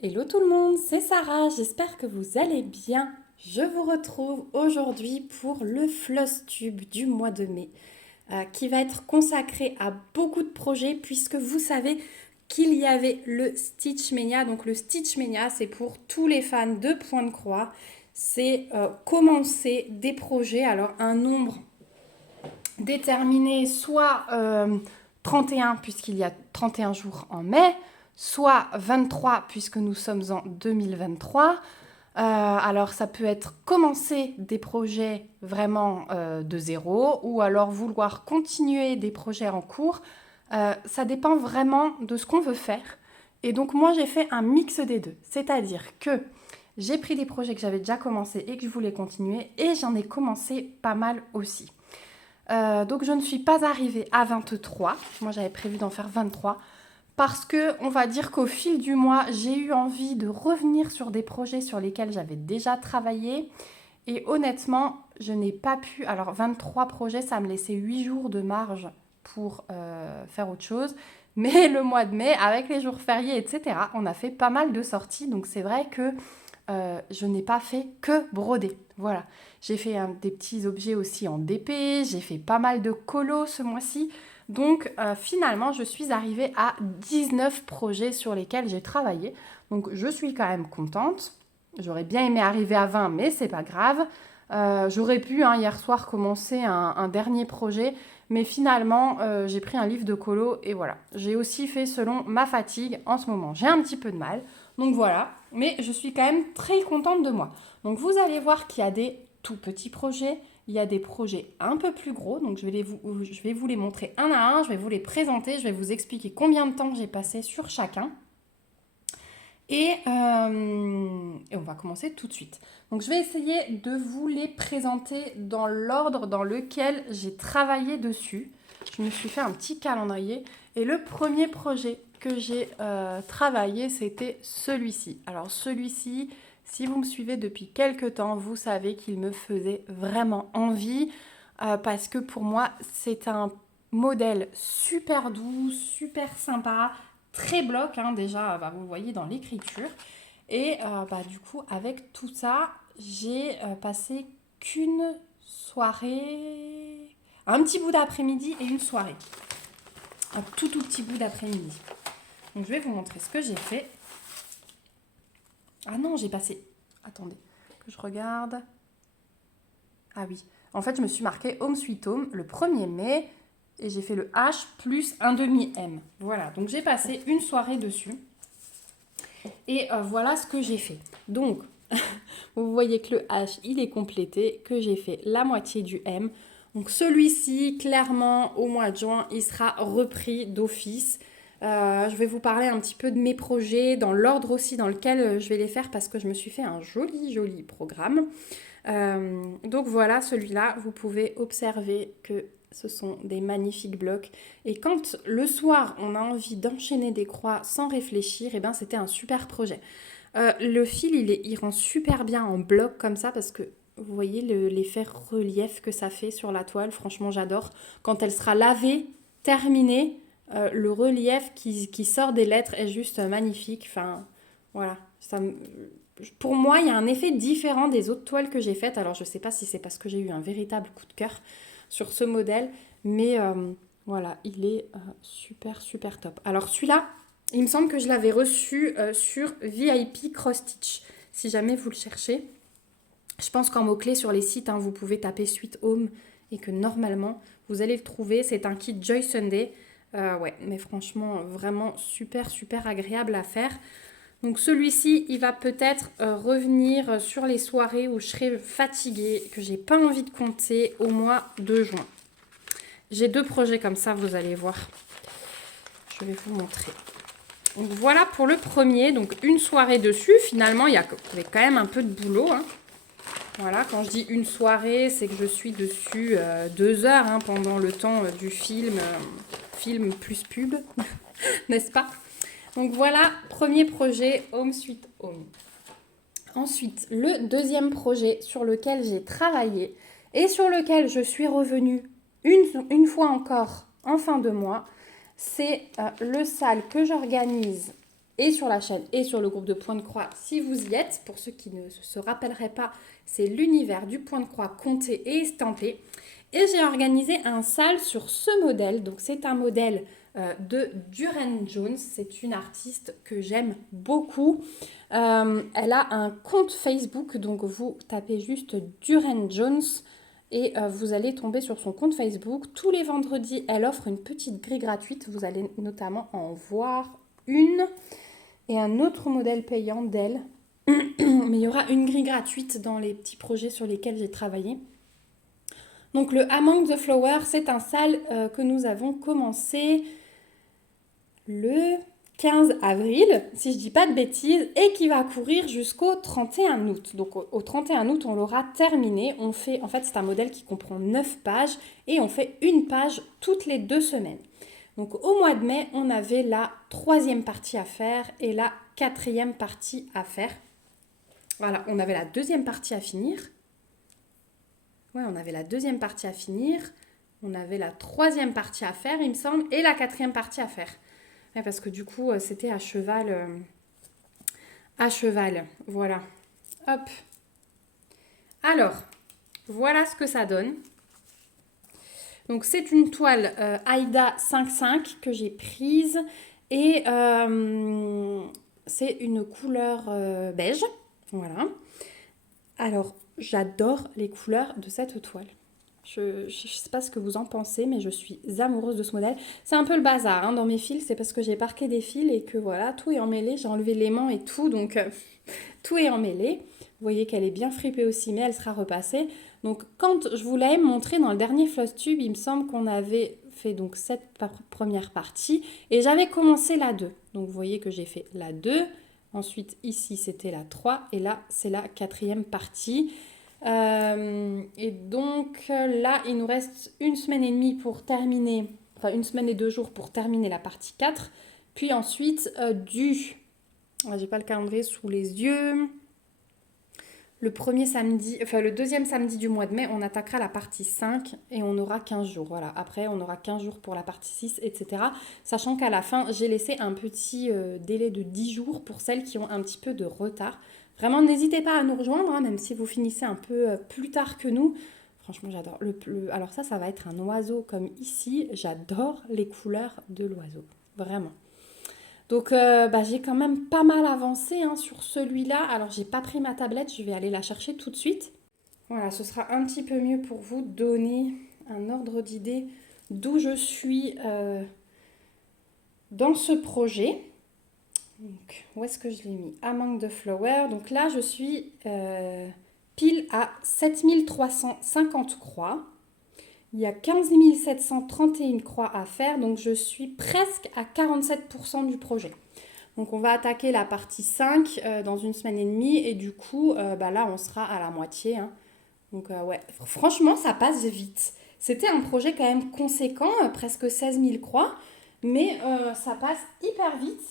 Hello tout le monde, c'est Sarah, j'espère que vous allez bien. Je vous retrouve aujourd'hui pour le Flosstube du mois de mai qui va être consacré à beaucoup de projets puisque vous savez qu'il y avait le Stitch Mania. Donc le Stitch Mania, c'est pour tous les fans de Point de Croix. C'est commencer des projets, alors un nombre déterminé, soit 31 puisqu'il y a 31 jours en mai, soit 23 puisque nous sommes en 2023. Alors ça peut être commencer des projets vraiment de zéro ou alors vouloir continuer des projets en cours. Ça dépend vraiment de ce qu'on veut faire. Et donc moi j'ai fait un mix des deux. C'est-à-dire que j'ai pris des projets que j'avais déjà commencé et que je voulais continuer et j'en ai commencé pas mal aussi. Donc je ne suis pas arrivée à 23. Moi j'avais prévu d'en faire 23 parce que on va dire qu'au fil du mois, j'ai eu envie de revenir sur des projets sur lesquels j'avais déjà travaillé et honnêtement, je n'ai pas pu. Alors 23 projets, ça me laissait 8 jours de marge pour faire autre chose. Mais le mois de mai, avec les jours fériés, etc., on a fait pas mal de sorties. Donc c'est vrai que je n'ai pas fait que broder. Voilà. J'ai fait des petits objets aussi en DP, j'ai fait pas mal de colos ce mois-ci. Donc finalement, je suis arrivée à 19 projets sur lesquels j'ai travaillé. Donc je suis quand même contente. J'aurais bien aimé arriver à 20, mais c'est pas grave. J'aurais pu hier soir commencer un dernier projet, mais finalement j'ai pris un livre de colo et voilà. J'ai aussi fait selon ma fatigue en ce moment. J'ai un petit peu de mal, donc voilà. Mais je suis quand même très contente de moi. Donc vous allez voir qu'il y a des tout petits projets, il y a des projets un peu plus gros, donc je vais vous les montrer un à un, je vais vous les présenter, je vais vous expliquer combien de temps j'ai passé sur chacun. Et on va commencer tout de suite. Donc je vais essayer de vous les présenter dans l'ordre dans lequel j'ai travaillé dessus. Je me suis fait un petit calendrier. Et le premier projet que j'ai travaillé, c'était celui-ci. Alors celui-ci, si vous me suivez depuis quelques temps, vous savez qu'il me faisait vraiment envie. Parce que pour moi, c'est un modèle super doux, super sympa, très bloc, hein, déjà, vous le voyez dans l'écriture. Et du coup, avec tout ça, j'ai passé qu'une soirée, un petit bout d'après-midi et une soirée. Un tout petit bout d'après-midi. Donc je vais vous montrer ce que j'ai fait. Ah non, j'ai passé... Attendez, que je regarde. Ah oui. En fait, je me suis marqué Home Sweet Home le 1er mai et j'ai fait le H plus un demi-M. Voilà, donc j'ai passé une soirée dessus. Et voilà ce que j'ai fait. Donc, vous voyez que le H, il est complété, que j'ai fait la moitié du M. Donc celui-ci, clairement, au mois de juin, il sera repris d'office. Je vais vous parler un petit peu de mes projets, dans l'ordre aussi dans lequel je vais les faire, parce que je me suis fait un joli programme. Donc voilà, celui-là, vous pouvez observer que ce sont des magnifiques blocs. Et quand le soir, on a envie d'enchaîner des croix sans réfléchir, et ben c'était un super projet. Le fil, il rend super bien en bloc comme ça parce que vous voyez l'effet relief que ça fait sur la toile. Franchement, j'adore. Quand elle sera lavée, terminée, le relief qui sort des lettres est juste magnifique. Enfin, voilà. Pour moi, il y a un effet différent des autres toiles que j'ai faites. Alors, je ne sais pas si c'est parce que j'ai eu un véritable coup de cœur sur ce modèle, mais voilà, il est super top. Alors, celui-là, il me semble que je l'avais reçu sur VIP Cross Stitch, si jamais vous le cherchez. Je pense qu'en mots-clés sur les sites, vous pouvez taper Sweet Home et que normalement, vous allez le trouver. C'est un kit Joy Sunday. Ouais, mais franchement, vraiment super agréable à faire. Donc celui-ci, il va peut-être revenir sur les soirées où je serai fatiguée, que j'ai pas envie de compter au mois de juin. J'ai 2 projets comme ça, vous allez voir. Je vais vous montrer. Donc voilà pour le premier, donc une soirée dessus. Finalement, il y avait quand même un peu de boulot. Voilà, quand je dis une soirée, c'est que je suis dessus 2 heures pendant le temps du film, film plus pub, n'est-ce pas? Donc voilà, premier projet, Home Sweet Home. Ensuite, le deuxième projet sur lequel j'ai travaillé et sur lequel je suis revenue une fois encore en fin de mois, c'est le sale que j'organise et sur la chaîne et sur le groupe de Point de Croix si vous y êtes. Pour ceux qui ne se rappelleraient pas, c'est l'univers du Point de Croix compté et estampé. Et j'ai organisé un sale sur ce modèle. Donc c'est un modèle de Duren Jones. C'est une artiste que j'aime beaucoup. Elle a un compte Facebook, donc vous tapez juste Duren Jones et vous allez tomber sur son compte Facebook. Tous les vendredis, elle offre une petite grille gratuite. Vous allez notamment en voir une et un autre modèle payant d'elle. Mais il y aura une grille gratuite dans les petits projets sur lesquels j'ai travaillé. Donc le Among the Flowers, c'est un sale que nous avons commencé le 15 avril, si je dis pas de bêtises, et qui va courir jusqu'au 31 août. Donc au 31 août, on l'aura terminé. En fait, c'est un modèle qui comprend 9 pages et on fait une page toutes les 2 semaines. Donc au mois de mai, on avait la 3e partie à faire et la 4e partie à faire. Voilà, on avait la 2e partie à finir. Ouais, on avait la 2e partie à finir. On avait la 3e partie à faire, il me semble, et la 4e partie à faire. Ouais, parce que du coup, c'était à cheval. Voilà. Hop. Alors, voilà ce que ça donne. Donc, c'est une toile Aida 5.5 que j'ai prise. Et c'est une couleur beige. Voilà. Alors, j'adore les couleurs de cette toile. Je ne sais pas ce que vous en pensez, mais je suis amoureuse de ce modèle. C'est un peu le bazar hein, dans mes fils, c'est parce que j'ai parqué des fils et que voilà, tout est emmêlé. J'ai enlevé l'aimant et tout, donc tout est emmêlé. Vous voyez qu'elle est bien fripée aussi, mais elle sera repassée. Donc quand je vous l'avais montré dans le dernier floss tube, il me semble qu'on avait fait donc cette première partie et j'avais commencé la 2. Donc vous voyez que j'ai fait la 2. Ensuite ici c'était la 3 et là c'est la 4e partie. Et donc là, il nous reste 1 semaine et demie pour terminer, enfin 1 semaine et 2 jours pour terminer la partie 4. Puis ensuite, j'ai pas le calendrier sous les yeux. Le 2e samedi du mois de mai, on attaquera la partie 5 et on aura 15 jours. Voilà. Après, on aura 15 jours pour la partie 6, etc. Sachant qu'à la fin, j'ai laissé un petit délai de 10 jours pour celles qui ont un petit peu de retard. Vraiment, n'hésitez pas à nous rejoindre, hein, même si vous finissez un peu plus tard que nous. Franchement, j'adore. Alors ça va être un oiseau comme ici. J'adore les couleurs de l'oiseau. Vraiment. Donc, j'ai quand même pas mal avancé hein, sur celui-là. Alors, j'ai pas pris ma tablette. Je vais aller la chercher tout de suite. Voilà, ce sera un petit peu mieux pour vous donner un ordre d'idée d'où je suis dans ce projet. Donc, où est-ce que je l'ai mis? Among the Flowers. Donc là, je suis pile à 7350 croix. Il y a 15 731 croix à faire. Donc, je suis presque à 47% du projet. Donc, on va attaquer la partie 5 dans 1 semaine et demie. Et du coup, là, on sera à la moitié. Hein. Donc, ouais, franchement, ça passe vite. C'était un projet quand même conséquent, presque 16 000 croix. Mais ça passe hyper vite.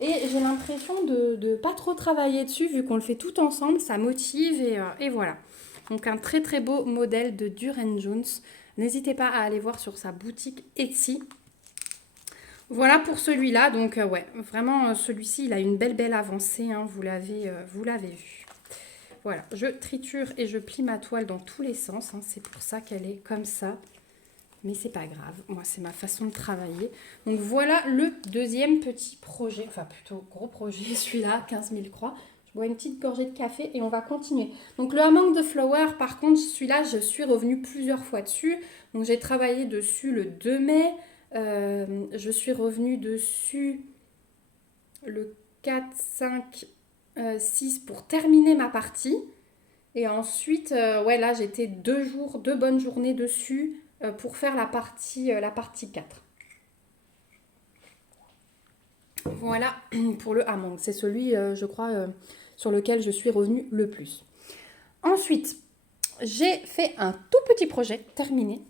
Et j'ai l'impression de pas trop travailler dessus, vu qu'on le fait tout ensemble, ça motive et voilà. Donc un très très beau modèle de Duren Jones. N'hésitez pas à aller voir sur sa boutique Etsy. Voilà pour celui-là. Donc ouais, vraiment celui-ci, il a une belle avancée, hein, vous l'avez vu. Voilà, je triture et je plie ma toile dans tous les sens. Hein, c'est pour ça qu'elle est comme ça. Mais c'est pas grave, moi c'est ma façon de travailler. Donc voilà le 2e petit projet, enfin plutôt gros projet, celui-là, 15 000 croix. Je bois une petite gorgée de café et on va continuer. Donc le Among the Flowers, par contre, celui-là, je suis revenue plusieurs fois dessus. Donc j'ai travaillé dessus le 2 mai, je suis revenue dessus le 4, 5, 6 pour terminer ma partie. Et ensuite, là j'étais 2 bonnes journées dessus. Pour faire la partie 4. Voilà pour le Among. C'est celui, je crois, sur lequel je suis revenue le plus. Ensuite, j'ai fait un tout petit projet terminé.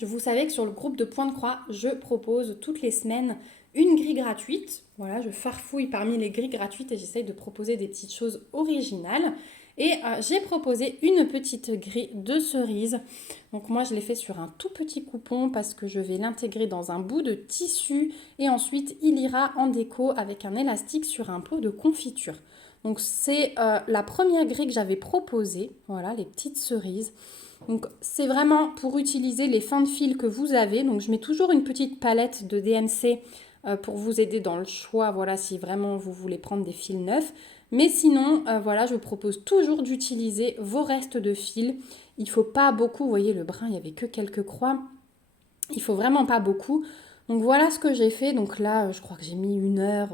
Vous savez que sur le groupe de Point de Croix, je propose toutes les semaines une grille gratuite. Voilà, je farfouille parmi les grilles gratuites et j'essaye de proposer des petites choses originales. Et j'ai proposé une petite grille de cerises. Donc moi je l'ai fait sur un tout petit coupon parce que je vais l'intégrer dans un bout de tissu et ensuite il ira en déco avec un élastique sur un pot de confiture. Donc c'est la première grille que j'avais proposée, voilà les petites cerises. Donc c'est vraiment pour utiliser les fins de fil que vous avez. Donc je mets toujours une petite palette de DMC pour vous aider dans le choix, voilà si vraiment vous voulez prendre des fils neufs. Mais sinon, voilà, je vous propose toujours d'utiliser vos restes de fils. Il ne faut pas beaucoup, vous voyez le brun, il n'y avait que quelques croix. Il ne faut vraiment pas beaucoup. Donc voilà ce que j'ai fait. Donc là, je crois que j'ai mis 1 heure,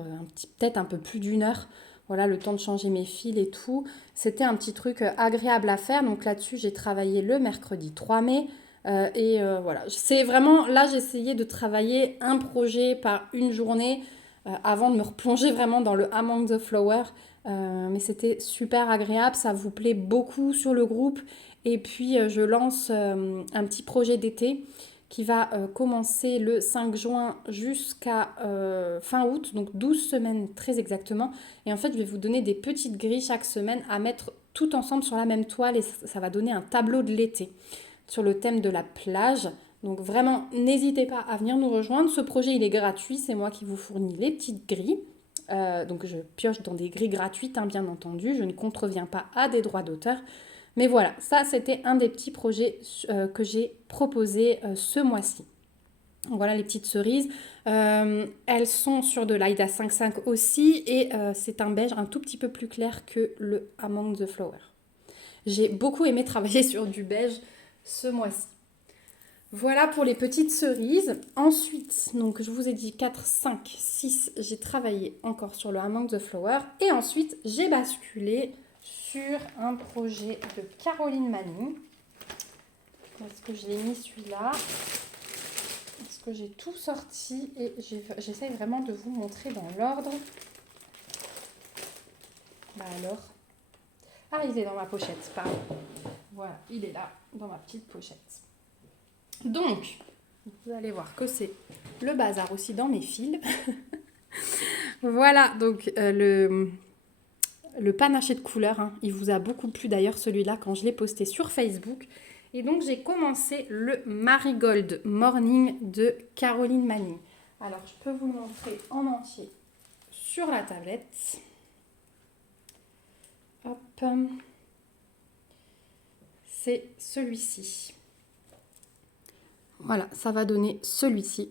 peut-être un peu plus d'1 heure. Voilà, le temps de changer mes fils et tout. C'était un petit truc agréable à faire. Donc là-dessus, j'ai travaillé le mercredi 3 mai. Voilà, c'est vraiment, là, j'ai essayé de travailler un projet par une journée avant de me replonger vraiment dans le Among the Flowers. Mais c'était super agréable, ça vous plaît beaucoup sur le groupe. Et puis, je lance un petit projet d'été qui va commencer le 5 juin jusqu'à fin août, donc 12 semaines très exactement. Et en fait, je vais vous donner des petites grilles chaque semaine à mettre tout ensemble sur la même toile et ça va donner un tableau de l'été sur le thème de la plage. Donc vraiment, n'hésitez pas à venir nous rejoindre. Ce projet, il est gratuit, c'est moi qui vous fournis les petites grilles. Donc je pioche dans des grilles gratuites, hein, bien entendu. Je ne contreviens pas à des droits d'auteur. Mais voilà, ça c'était un des petits projets que j'ai proposé ce mois-ci. Voilà les petites cerises. Elles sont sur de l'Aïda 5.5 aussi et c'est un beige un tout petit peu plus clair que le Among the Flowers. J'ai beaucoup aimé travailler sur du beige ce mois-ci. Voilà pour les petites cerises. Ensuite, donc je vous ai dit 4, 5, 6, j'ai travaillé encore sur le Among the Flower. Et ensuite, j'ai basculé sur un projet de Caroline Manning. Est-ce que j'ai mis celui-là? Est-ce que j'ai tout sorti? Et j'essaye vraiment de vous montrer dans l'ordre. Bah alors. Ah, il est dans ma pochette, pardon. Voilà, il est là, dans ma petite pochette. Donc, vous allez voir que c'est le bazar aussi dans mes fils. Voilà, donc le panaché de couleurs, hein, il vous a beaucoup plu d'ailleurs celui-là quand je l'ai posté sur Facebook. Et donc j'ai commencé le Marigold Morning de Caroline Manning. Alors je peux vous le montrer en entier sur la tablette. Hop, c'est celui-ci. Voilà, ça va donner celui-ci,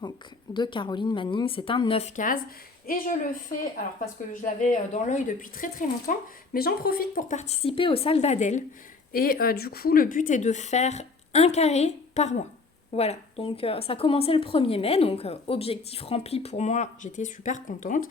donc de Caroline Manning. C'est un 9 cases. Et je le fais, alors parce que je l'avais dans l'œil depuis très très longtemps, mais j'en profite pour participer aux salles d'Adèle. Et du coup, le but est de faire un carré par mois. Voilà, donc ça a commencé le 1er mai, donc objectif rempli pour moi, j'étais super contente.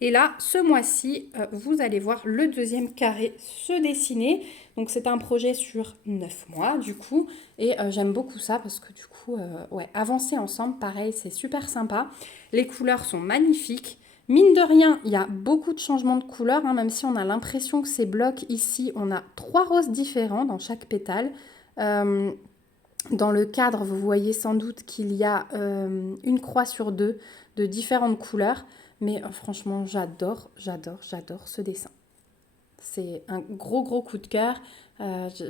Et là, ce mois-ci, vous allez voir le deuxième carré se dessiner. Donc c'est un projet sur 9 mois du coup. Et j'aime beaucoup ça parce que du coup, ouais, avancer ensemble, pareil, c'est super sympa. Les couleurs sont magnifiques. Mine de rien, il y a beaucoup de changements de couleurs, hein, même si on a l'impression que ces blocs ici, on a 3 roses différents dans chaque pétale. Dans le cadre, vous voyez sans doute qu'il y a une croix sur 2 de différentes couleurs. Mais franchement, j'adore ce dessin. C'est un gros coup de cœur.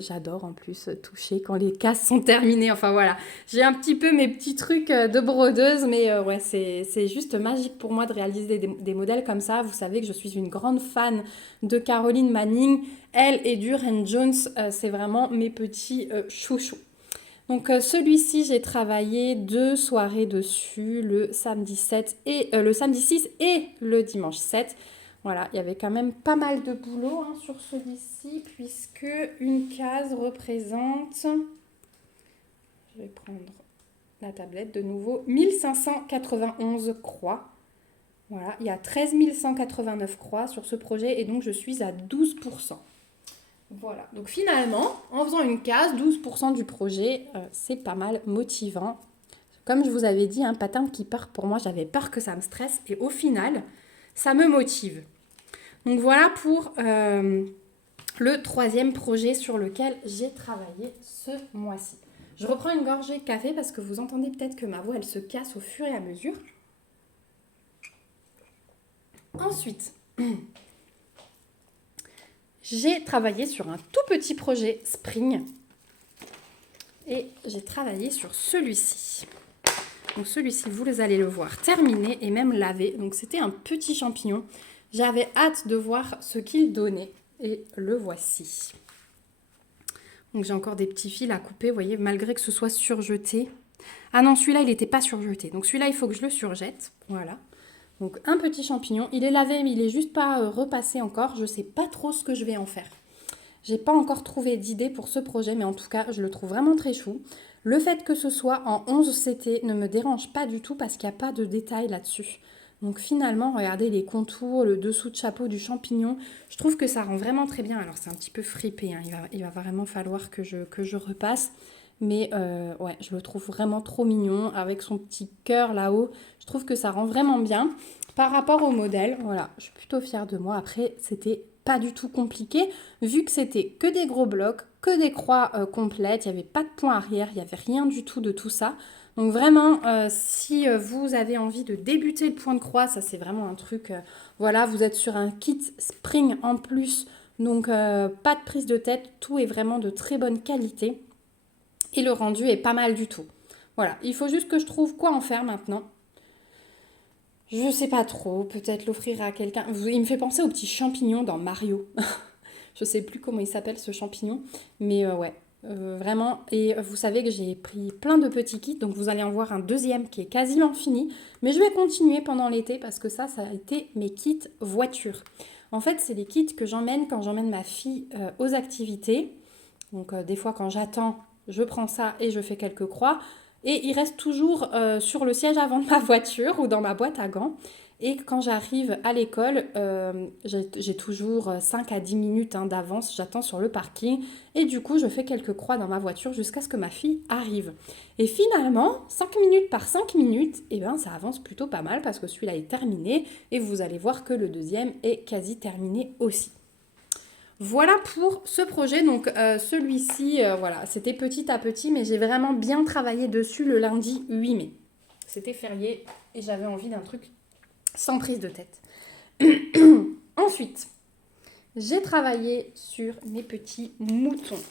J'adore en plus toucher quand les cases sont terminées. Enfin voilà, j'ai un petit peu mes petits trucs de brodeuse. Mais ouais, c'est juste magique pour moi de réaliser des modèles comme ça. Vous savez que je suis une grande fan de Caroline Manning. Elle et Durand Jones, c'est vraiment mes petits chouchous. Donc celui-ci, j'ai travaillé 2 soirées dessus, le samedi 7 et le samedi 6 et le dimanche 7. Voilà, il y avait quand même pas mal de boulot hein, sur celui-ci, puisque une case représente, je vais prendre la tablette de nouveau, 1591 croix. Voilà, il y a 13 189 croix sur ce projet et donc je suis à 12%. Voilà, donc finalement, en faisant une case, 12% du projet, c'est pas mal motivant. Comme je vous avais dit, un pattern qui part pour moi, j'avais peur que ça me stresse et au final, ça me motive. Donc voilà pour le 3e projet sur lequel j'ai travaillé ce mois-ci. Je reprends une gorgée de café parce que vous entendez peut-être que ma voix, elle se casse au fur et à mesure. Ensuite, j'ai travaillé sur un tout petit projet Spring et j'ai travaillé sur celui-ci. Donc celui-ci, vous allez le voir terminé et même lavé. Donc c'était un petit champignon. J'avais hâte de voir ce qu'il donnait et le voici. Donc j'ai encore des petits fils à couper, vous voyez, malgré que ce soit surjeté. Ah non, celui-là, il n'était pas surjeté. Donc celui-là, il faut que je le surjette. Voilà. Donc un petit champignon. Il est lavé, mais il n'est juste pas repassé encore. Je ne sais pas trop ce que je vais en faire. J'ai pas encore trouvé d'idée pour ce projet, mais en tout cas, je le trouve vraiment très chou. Le fait que ce soit en 11 CT ne me dérange pas du tout parce qu'il n'y a pas de détails là-dessus. Donc finalement, regardez les contours, le dessous de chapeau du champignon. Je trouve que ça rend vraiment très bien. Alors c'est un petit peu fripé, hein. Il va vraiment falloir que je repasse. Mais ouais, je le trouve vraiment trop mignon avec son petit cœur là-haut. Je trouve que ça rend vraiment bien. Par rapport au modèle, voilà, je suis plutôt fière de moi. Après, c'était pas du tout compliqué vu que c'était que des gros blocs, que des croix complètes. Il n'y avait pas de point arrière, il n'y avait rien du tout de tout ça. Donc vraiment, si vous avez envie de débuter le point de croix, ça c'est vraiment un truc, voilà, vous êtes sur un kit Spring en plus, donc pas de prise de tête, tout est vraiment de très bonne qualité. Et le rendu est pas mal du tout. Voilà, il faut juste que je trouve quoi en faire maintenant. Je sais pas trop, peut-être l'offrir à quelqu'un. Il me fait penser au petit champignon dans Mario. Je sais plus comment il s'appelle ce champignon, mais ouais, vraiment. Et vous savez que j'ai pris plein de petits kits, donc vous allez en voir un deuxième qui est quasiment fini. Mais je vais continuer pendant l'été parce que ça a été mes kits voiture. En fait, c'est les kits que j'emmène quand j'emmène ma fille aux activités. Donc des fois quand j'attends, je prends ça et je fais quelques croix. Et il reste toujours sur le siège avant de ma voiture ou dans ma boîte à gants. Et quand j'arrive à l'école, j'ai toujours 5 à 10 minutes d'avance, j'attends sur le parking. Et du coup, je fais quelques croix dans ma voiture jusqu'à ce que ma fille arrive. Et finalement, 5 minutes par 5 minutes, eh ben, ça avance plutôt pas mal parce que celui-là est terminé. Et vous allez voir que le deuxième est quasi terminé aussi. Voilà pour ce projet, donc celui-ci, voilà, c'était petit à petit, mais j'ai vraiment bien travaillé dessus le lundi 8 mai. C'était férié et j'avais envie d'un truc sans prise de tête. Ensuite, j'ai travaillé sur mes petits moutons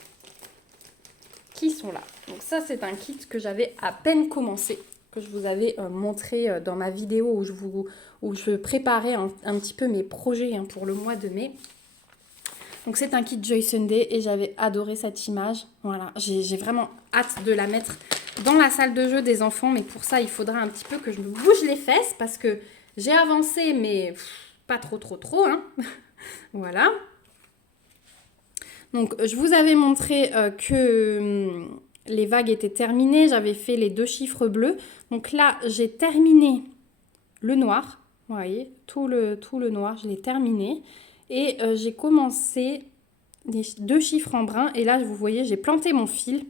qui sont là. Donc ça, c'est un kit que j'avais à peine commencé, que je vous avais montré dans ma vidéo où je préparais un petit peu mes projets pour le mois de mai. Donc c'est un kit Joy Sunday et j'avais adoré cette image. Voilà, j'ai vraiment hâte de la mettre dans la salle de jeu des enfants. Mais pour ça, il faudra un petit peu que je me bouge les fesses parce que j'ai avancé, mais pas trop. Voilà. Donc je vous avais montré que les vagues étaient terminées. J'avais fait les 2 chiffres bleus. Donc là, j'ai terminé le noir. Vous voyez, tout le noir, je l'ai terminé. Et j'ai commencé les 2 chiffres en brun. Et là, vous voyez, j'ai planté mon fil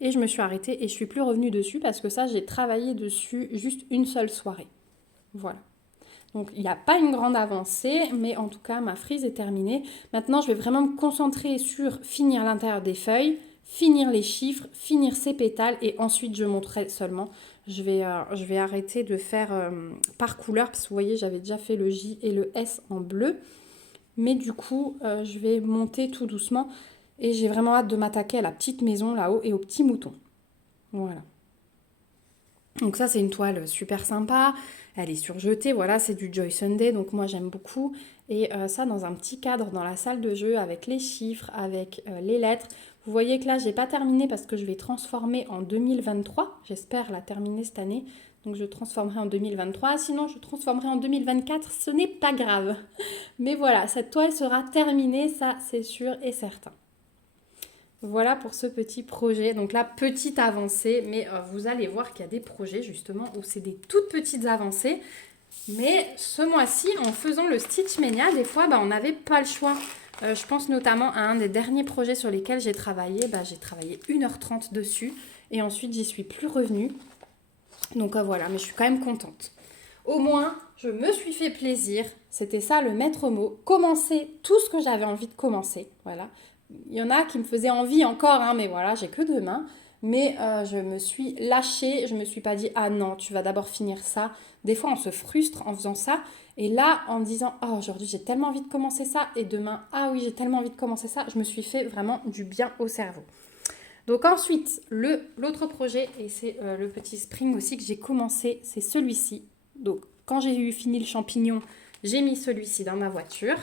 et je me suis arrêtée et je ne suis plus revenue dessus parce que ça, j'ai travaillé dessus juste une seule soirée. Voilà. Donc, il n'y a pas une grande avancée, mais en tout cas, ma frise est terminée. Maintenant, je vais vraiment me concentrer sur finir l'intérieur des feuilles, finir les chiffres, finir ces pétales et ensuite, je montrerai seulement. Je vais arrêter de faire par couleur parce que vous voyez, j'avais déjà fait le J et le S en bleu. Mais du coup, je vais monter tout doucement et j'ai vraiment hâte de m'attaquer à la petite maison là-haut et aux petits moutons. Voilà. Donc ça, c'est une toile super sympa. Elle est surjetée, voilà, c'est du Joy Sunday, donc moi j'aime beaucoup. Et ça dans un petit cadre dans la salle de jeu avec les chiffres, avec les lettres. Vous voyez que là, j'ai pas terminé parce que je vais transformer en 2023. J'espère la terminer cette année. Donc je transformerai en 2023. Sinon, je transformerai en 2024. Ce n'est pas grave. Mais voilà, cette toile sera terminée, ça c'est sûr et certain. Voilà pour ce petit projet. Donc là, petite avancée, mais vous allez voir qu'il y a des projets justement où c'est des toutes petites avancées. Mais ce mois-ci, en faisant le Stitch Mania, des fois, on n'avait pas le choix. Je pense notamment à un des derniers projets sur lesquels j'ai travaillé. J'ai travaillé 1h30 dessus et ensuite, j'y suis plus revenue. Donc voilà, mais je suis quand même contente. Au moins, je me suis fait plaisir. C'était ça le maître mot. Commencer tout ce que j'avais envie de commencer. Voilà. Il y en a qui me faisaient envie encore, mais voilà, j'ai que 2 mains. Mais je me suis lâchée, je me suis pas dit, ah non, tu vas d'abord finir ça. Des fois, on se frustre en faisant ça. Et là, en me disant, oh, aujourd'hui, j'ai tellement envie de commencer ça. Et demain, ah oui, j'ai tellement envie de commencer ça. Je me suis fait vraiment du bien au cerveau. Donc ensuite, l'autre projet, et c'est le petit spring aussi que j'ai commencé, c'est celui-ci. Donc quand j'ai eu fini le champignon, j'ai mis celui-ci dans ma voiture.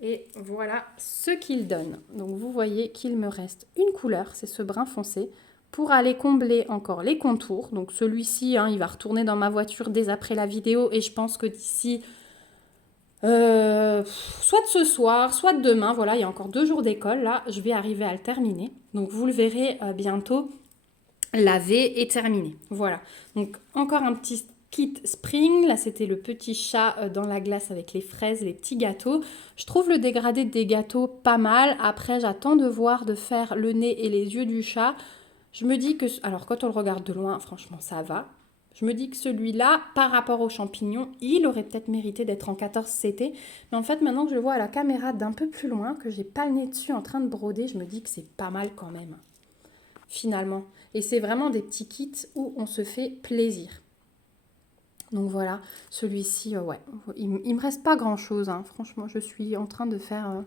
Et voilà ce qu'il donne. Donc vous voyez qu'il me reste une couleur, c'est ce brun foncé, pour aller combler encore les contours. Donc celui-ci, il va retourner dans ma voiture dès après la vidéo et je pense que d'ici soit de ce soir, soit de demain, voilà, il y a encore 2 jours d'école, là, je vais arriver à le terminer. Donc vous le verrez bientôt lavé et terminé. Voilà, donc encore un petit kit spring, là c'était le petit chat dans la glace avec les fraises, les petits gâteaux. Je trouve le dégradé des gâteaux pas mal, après j'attends de voir, de faire le nez et les yeux du chat. Je me dis que, alors quand on le regarde de loin, franchement ça va. Je me dis que celui-là, par rapport aux champignons, il aurait peut-être mérité d'être en 14 CT. Mais en fait, maintenant que je le vois à la caméra d'un peu plus loin, que j'ai pas le nez dessus en train de broder, je me dis que c'est pas mal quand même, finalement. Et c'est vraiment des petits kits où on se fait plaisir. Donc voilà, celui-ci, ouais, il me reste pas grand-chose, hein. Franchement, je suis en train de faire...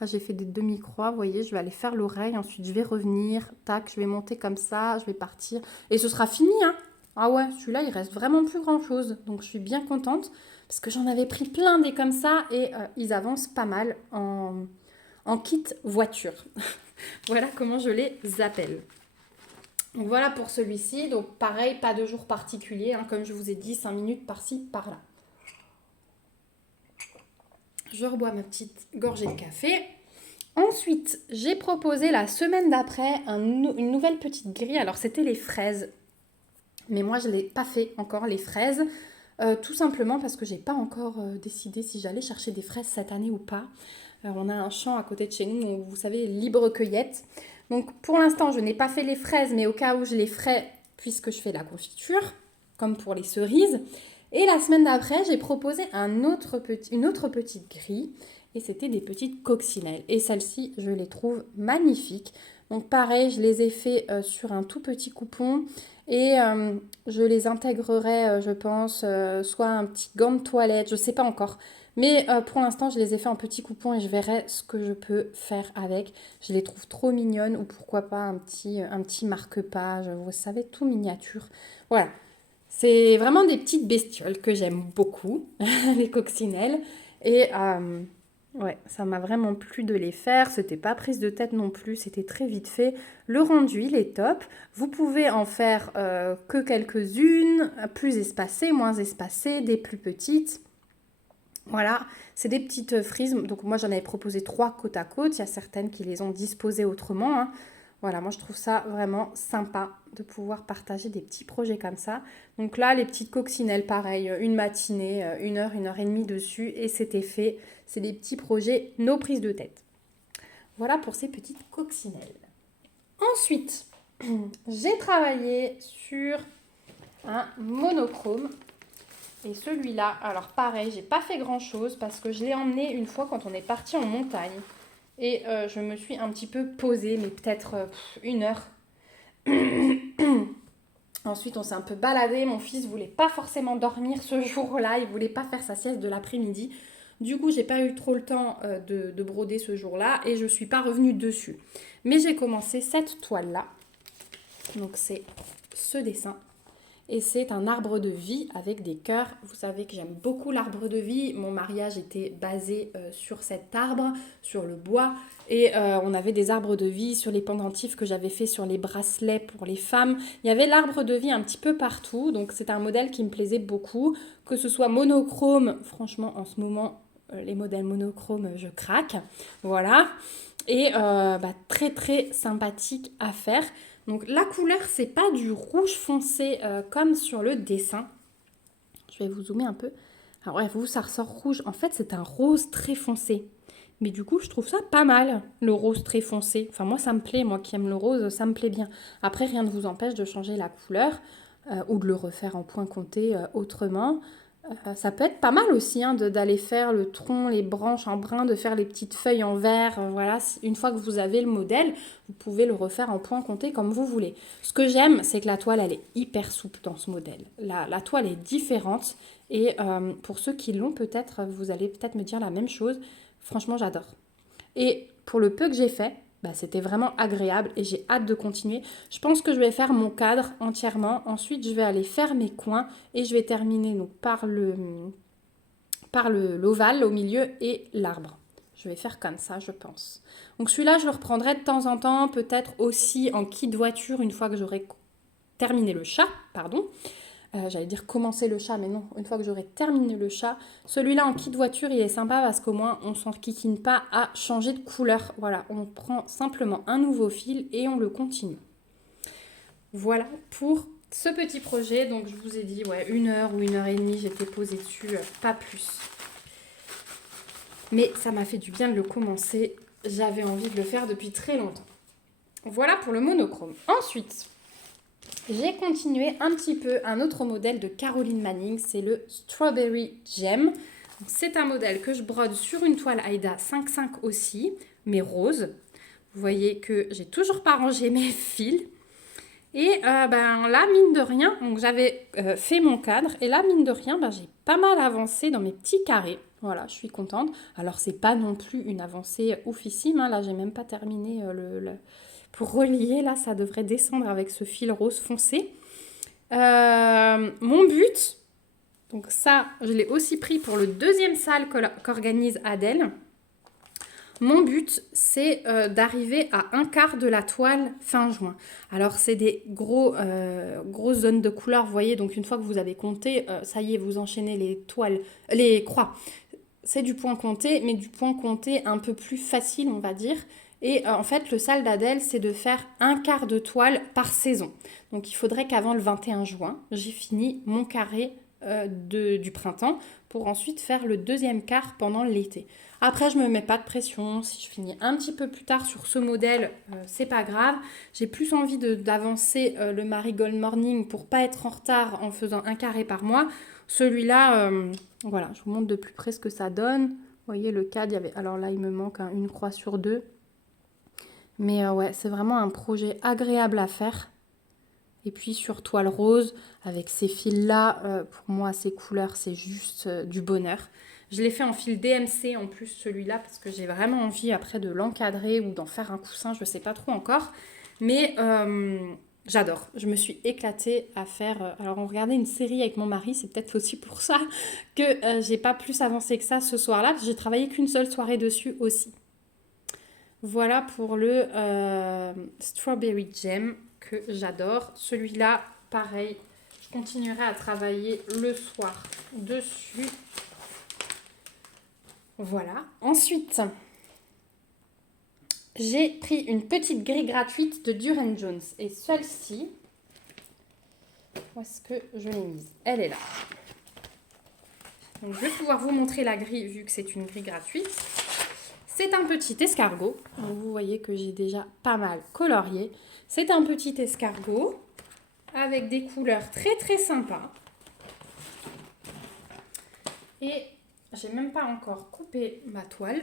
Là, j'ai fait des demi-croix, vous voyez, je vais aller faire l'oreille, ensuite je vais revenir, tac, je vais monter comme ça, je vais partir. Et ce sera fini, hein. Ah ouais, celui-là, il reste vraiment plus grand-chose. Donc je suis bien contente, parce que j'en avais pris plein des comme ça, et ils avancent pas mal en kit voiture. Voilà comment je les appelle. Donc voilà pour celui-ci. Donc pareil, pas de jour particulier, hein, comme je vous ai dit, 5 minutes par-ci, par-là. Je rebois ma petite gorgée de café. Ensuite, j'ai proposé la semaine d'après une nouvelle petite grille. Alors c'était les fraises, mais moi je ne l'ai pas fait encore les fraises. Tout simplement parce que j'ai pas encore décidé si j'allais chercher des fraises cette année ou pas. On a un champ à côté de chez nous, où, vous savez, libre cueillette. Donc pour l'instant, je n'ai pas fait les fraises, mais au cas où je les ferai, puisque je fais la confiture, comme pour les cerises. Et la semaine d'après, j'ai proposé une autre petite grille, et c'était des petites coccinelles. Et celles-ci, je les trouve magnifiques. Donc pareil, je les ai fait sur un tout petit coupon, et je les intégrerai, je pense, soit un petit gant de toilette, je ne sais pas encore. Mais pour l'instant, je les ai fait en petits coupons et je verrai ce que je peux faire avec. Je les trouve trop mignonnes, ou pourquoi pas un petit marque-page, vous savez, tout miniature. Voilà, c'est vraiment des petites bestioles que j'aime beaucoup, les coccinelles. Et ouais, ça m'a vraiment plu de les faire. C'était pas prise de tête non plus, c'était très vite fait. Le rendu, il est top. Vous pouvez en faire que quelques-unes, plus espacées, moins espacées, des plus petites. Voilà, c'est des petites frises. Donc moi, j'en avais proposé 3 côte à côte. Il y a certaines qui les ont disposées autrement, hein. Voilà, moi je trouve ça vraiment sympa de pouvoir partager des petits projets comme ça. Donc là, les petites coccinelles, pareil, une matinée, 1 heure et demie dessus et c'était fait. C'est des petits projets, nos prises de tête. Voilà pour ces petites coccinelles. Ensuite, j'ai travaillé sur un monochrome. Et celui-là, alors pareil, j'ai pas fait grand chose parce que je l'ai emmené une fois quand on est parti en montagne. Et je me suis un petit peu posée, mais peut-être 1 heure. Ensuite, on s'est un peu baladé. Mon fils voulait pas forcément dormir ce jour-là. Il voulait pas faire sa sieste de l'après-midi. Du coup, j'ai pas eu trop le temps de broder ce jour-là et je suis pas revenue dessus. Mais j'ai commencé cette toile-là. Donc, c'est ce dessin. Et c'est un arbre de vie avec des cœurs. Vous savez que j'aime beaucoup l'arbre de vie. Mon mariage était basé sur cet arbre, sur le bois. Et on avait des arbres de vie sur les pendentifs que j'avais fait sur les bracelets pour les femmes. Il y avait l'arbre de vie un petit peu partout. Donc c'est un modèle qui me plaisait beaucoup. Que ce soit monochrome, franchement en ce moment, les modèles monochromes, je craque. Voilà. Et très très sympathique à faire. Donc la couleur, c'est pas du rouge foncé comme sur le dessin. Je vais vous zoomer un peu. Alors bref, vous, ça ressort rouge. En fait, c'est un rose très foncé. Mais du coup, je trouve ça pas mal, le rose très foncé. Enfin, moi, ça me plaît. Moi qui aime le rose, ça me plaît bien. Après, rien ne vous empêche de changer la couleur ou de le refaire en point compté autrement. Ça peut être pas mal aussi hein, d'aller faire le tronc, les branches en brun, de faire les petites feuilles en vert. Voilà, une fois que vous avez le modèle, vous pouvez le refaire en point compté comme vous voulez. Ce que j'aime, c'est que la toile, elle est hyper souple dans ce modèle. La toile est différente et pour ceux qui l'ont peut-être, vous allez peut-être me dire la même chose. Franchement, j'adore. Et pour le peu que j'ai fait, bah, c'était vraiment agréable et j'ai hâte de continuer. Je pense que je vais faire mon cadre entièrement. Ensuite, je vais aller faire mes coins et je vais terminer donc, par l'ovale au milieu et l'arbre. Je vais faire comme ça, je pense. Donc celui-là, je le reprendrai de temps en temps, peut-être aussi en kit voiture une fois que j'aurai terminé le chat, pardon. J'allais dire commencer le chat, mais non, une fois que j'aurai terminé le chat. Celui-là en kit voiture, il est sympa parce qu'au moins on s'enquiquine pas à changer de couleur. Voilà, on prend simplement un nouveau fil et on le continue. Voilà pour ce petit projet. Donc je vous ai dit, ouais, 1 heure ou 1 heure et demie, j'étais posée dessus, pas plus. Mais ça m'a fait du bien de le commencer. J'avais envie de le faire depuis très longtemps. Voilà pour le monochrome. Ensuite, j'ai continué un petit peu un autre modèle de Caroline Manning, c'est le Strawberry Gem. C'est un modèle que je brode sur une toile Aïda 5,5 aussi, mais rose. Vous voyez que j'ai toujours pas rangé mes fils. Et ben là, mine de rien, donc j'avais fait mon cadre. Et là, mine de rien, ben, j'ai pas mal avancé dans mes petits carrés. Voilà, je suis contente. Alors, c'est pas non plus une avancée oufissime. Hein. Là, j'ai même pas terminé pour relier. Là, ça devrait descendre avec ce fil rose foncé. Mon but, donc ça, je l'ai aussi pris pour le deuxième salle qu'organise Adèle. Mon but, c'est d'arriver à 1/4 de la toile fin juin. Alors, c'est des grosses zones de couleur, vous voyez. Donc, une fois que vous avez compté, ça y est, vous enchaînez les croix. C'est du point compté, mais du point compté un peu plus facile, on va dire. Et en fait, le salle d'Adèle, c'est de faire 1/4 de toile par saison. Donc, il faudrait qu'avant le 21 juin, j'ai fini mon carré du printemps pour ensuite faire le deuxième quart pendant l'été. Après, je ne me mets pas de pression. Si je finis un petit peu plus tard sur ce modèle, c'est pas grave. J'ai plus envie d'avancer le Marigold Morning pour pas être en retard en faisant un carré par mois. Celui-là, voilà, je vous montre de plus près ce que ça donne. Vous voyez, le cadre, alors là, il me manque une croix sur 2. Mais ouais, c'est vraiment un projet agréable à faire. Et puis sur toile rose, avec ces fils-là, pour moi, ces couleurs, c'est juste du bonheur. Je l'ai fait en fil DMC en plus, celui-là, parce que j'ai vraiment envie après de l'encadrer ou d'en faire un coussin, je ne sais pas trop encore. Mais j'adore. Je me suis éclatée à faire... alors, on regardait une série avec mon mari, c'est peut-être aussi pour ça que j'ai pas plus avancé que ça ce soir-là. J'ai travaillé qu'une seule soirée dessus aussi. Voilà pour le Strawberry Gem que j'adore. Celui-là, pareil, je continuerai à travailler le soir dessus. Voilà. Ensuite, j'ai pris une petite grille gratuite de Duran Jones. Et celle-ci, où est-ce que je l'ai mise? Elle est là. Donc, je vais pouvoir vous montrer la grille vu que c'est une grille gratuite. C'est un petit escargot. Donc, vous voyez que j'ai déjà pas mal colorié. C'est un petit escargot avec des couleurs très très sympas. Et j'ai même pas encore coupé ma toile.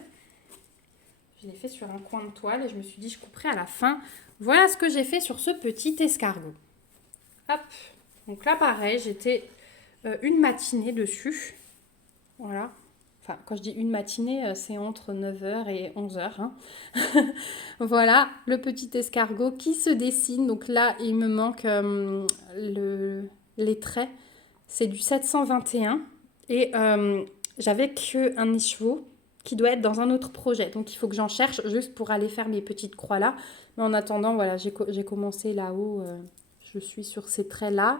Je l'ai fait sur un coin de toile et je me suis dit je couperai à la fin. Voilà ce que j'ai fait sur ce petit escargot. Hop. Donc là pareil, j'étais une matinée dessus. Voilà. Enfin, quand je dis une matinée, c'est entre 9h et 11h. Hein. Voilà, le petit escargot qui se dessine. Donc là, il me manque les traits. C'est du 721. Et j'avais qu'un écheveau qui doit être dans un autre projet. Donc, il faut que j'en cherche juste pour aller faire mes petites croix là. Mais en attendant, voilà, j'ai commencé là-haut. Je suis sur ces traits-là.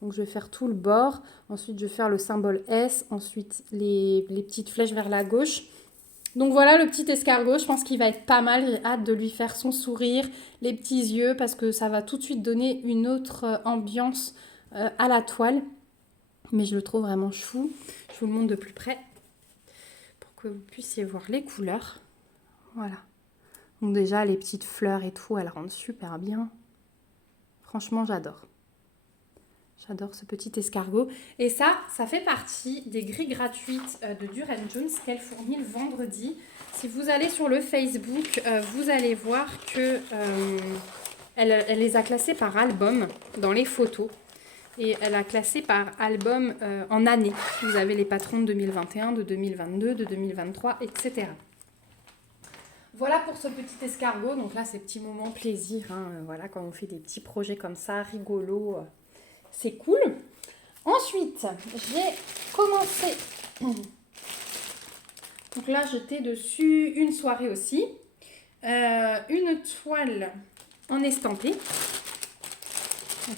Donc, je vais faire tout le bord. Ensuite, je vais faire le symbole S. Ensuite, les petites flèches vers la gauche. Donc, voilà le petit escargot. Je pense qu'il va être pas mal. J'ai hâte de lui faire son sourire, les petits yeux, parce que ça va tout de suite donner une autre ambiance à la toile. Mais je le trouve vraiment chou. Je vous le montre de plus près pour que vous puissiez voir les couleurs. Voilà. Donc, déjà, les petites fleurs et tout, elles rendent super bien. Franchement, j'adore. J'adore ce petit escargot. Et ça fait partie des grilles gratuites de Duran Jones qu'elle fournit le vendredi. Si vous allez sur le Facebook, vous allez voir que elle les a classés par album dans les photos. Et elle a classé par album en année. Vous avez les patrons de 2021, de 2022, de 2023, etc. Voilà pour ce petit escargot. Donc là, c'est petit moment plaisir. Voilà, quand on fait des petits projets comme ça, rigolos. C'est cool. Ensuite, j'ai commencé. Donc là, j'étais dessus une soirée aussi. Une toile en estampé.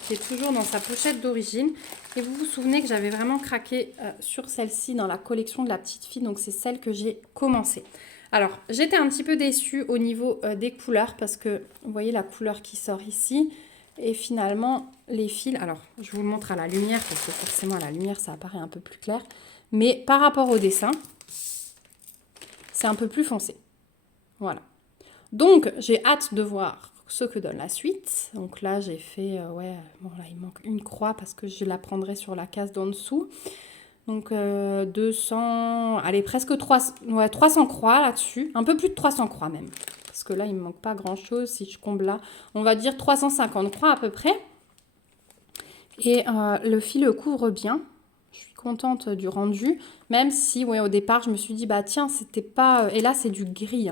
Qui est toujours dans sa pochette d'origine. Et vous vous souvenez que j'avais vraiment craqué sur celle-ci dans la collection de la petite fille. Donc c'est celle que j'ai commencé. Alors, j'étais un petit peu déçue au niveau des couleurs. Parce que vous voyez la couleur qui sort ici. Et finalement, les fils, alors je vous le montre à la lumière parce que forcément à la lumière ça apparaît un peu plus clair. Mais par rapport au dessin, c'est un peu plus foncé. Voilà. Donc j'ai hâte de voir ce que donne la suite. Donc là j'ai fait, bon là il manque une croix parce que je la prendrai sur la case d'en dessous. Donc 200, allez presque 300 croix là-dessus. Un peu plus de 300 croix même. Parce que là, il ne me manque pas grand-chose. Si je comble là, on va dire 350 croix à peu près. Et le fil couvre bien. Je suis contente du rendu. Même si, au départ, je me suis dit, bah tiens, c'était pas... Et là, c'est du gris.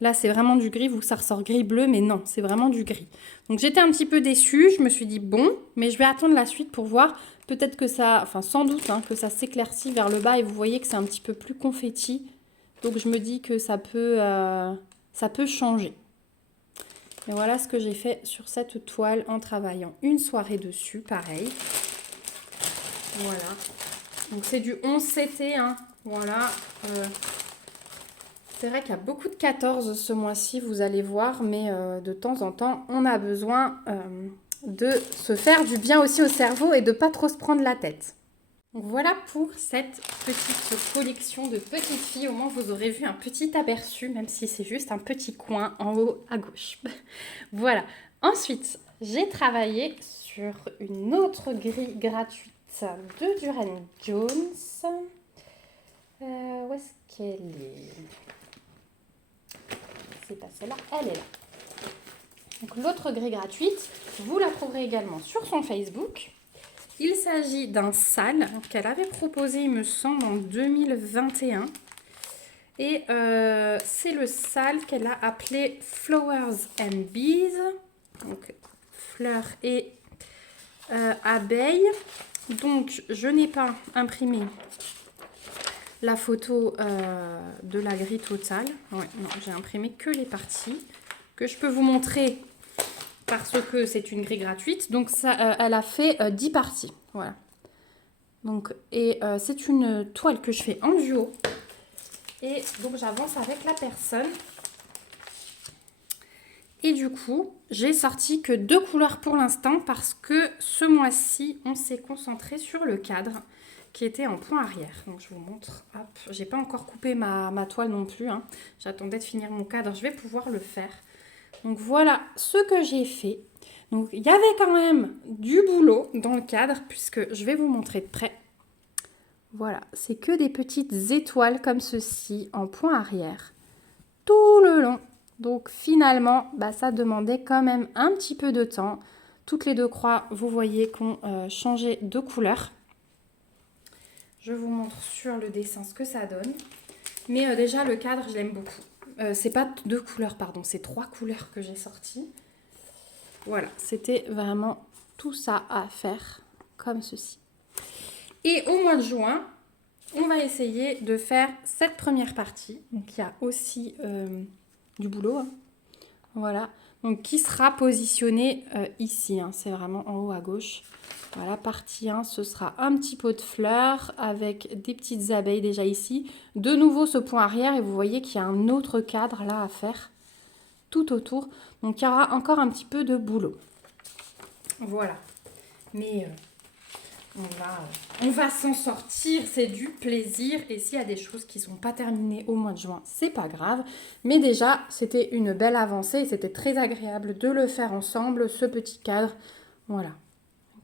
Là, c'est vraiment du gris. Vous, ça ressort gris-bleu, mais non, c'est vraiment du gris. Donc, j'étais un petit peu déçue. Je me suis dit, bon, mais je vais attendre la suite pour voir. Peut-être que ça... Enfin, sans doute, que ça s'éclaircit vers le bas. Et vous voyez que c'est un petit peu plus confetti. Donc, je me dis que ça peut changer. Et voilà ce que j'ai fait sur cette toile en travaillant une soirée dessus, pareil. Voilà. Donc c'est du 11 CT, voilà. C'est vrai qu'il y a beaucoup de 14 ce mois-ci, vous allez voir, mais de temps en temps, on a besoin de se faire du bien aussi au cerveau et de pas trop se prendre la tête. Donc voilà pour cette petite collection de petites filles. Au moins, vous aurez vu un petit aperçu, même si c'est juste un petit coin en haut à gauche. Voilà. Ensuite, j'ai travaillé sur une autre grille gratuite de Duran Jones. Où est-ce qu'elle est? C'est pas celle-là, elle est là. Donc l'autre grille gratuite, vous la trouverez également sur son Facebook. Il s'agit d'un sale qu'elle avait proposé, il me semble, en 2021. Et c'est le sale qu'elle a appelé Flowers and Bees. Donc, fleurs et abeilles. Donc, je n'ai pas imprimé la photo de la grille totale. Ouais, non, j'ai imprimé que les parties que je peux vous montrer parce que c'est une grille gratuite. Donc, ça, elle a fait 10 parties. Voilà. Donc, et c'est une toile que je fais en duo. Et donc, j'avance avec la personne. Et du coup, j'ai sorti que 2 couleurs pour l'instant parce que ce mois-ci, on s'est concentré sur le cadre qui était en point arrière. Donc, je vous montre. Hop, j'ai pas encore coupé ma toile non plus. J'attendais de finir mon cadre. Je vais pouvoir le faire. Donc, voilà ce que j'ai fait. Donc, il y avait quand même du boulot dans le cadre puisque je vais vous montrer de près. Voilà, c'est que des petites étoiles comme ceci en point arrière tout le long. Donc finalement, ça demandait quand même un petit peu de temps. Toutes les 2 croix, vous voyez qu'on changeait de couleur. Je vous montre sur le dessin ce que ça donne. Mais déjà, le cadre, je l'aime beaucoup. C'est pas 2 couleurs, pardon, c'est 3 couleurs que j'ai sorties. Voilà, c'était vraiment tout ça à faire comme ceci. Et au mois de juin, on va essayer de faire cette première partie. Donc, il y a aussi du boulot. Voilà. Donc, qui sera positionné ici. C'est vraiment en haut à gauche. Voilà, partie 1, ce sera un petit pot de fleurs avec des petites abeilles déjà ici. De nouveau, ce point arrière. Et vous voyez qu'il y a un autre cadre là à faire tout autour. Donc, il y aura encore un petit peu de boulot. Voilà. Mais... On va s'en sortir, c'est du plaisir. Et s'il y a des choses qui ne sont pas terminées au mois de juin, c'est pas grave. Mais déjà, c'était une belle avancée et c'était très agréable de le faire ensemble, ce petit cadre. Voilà.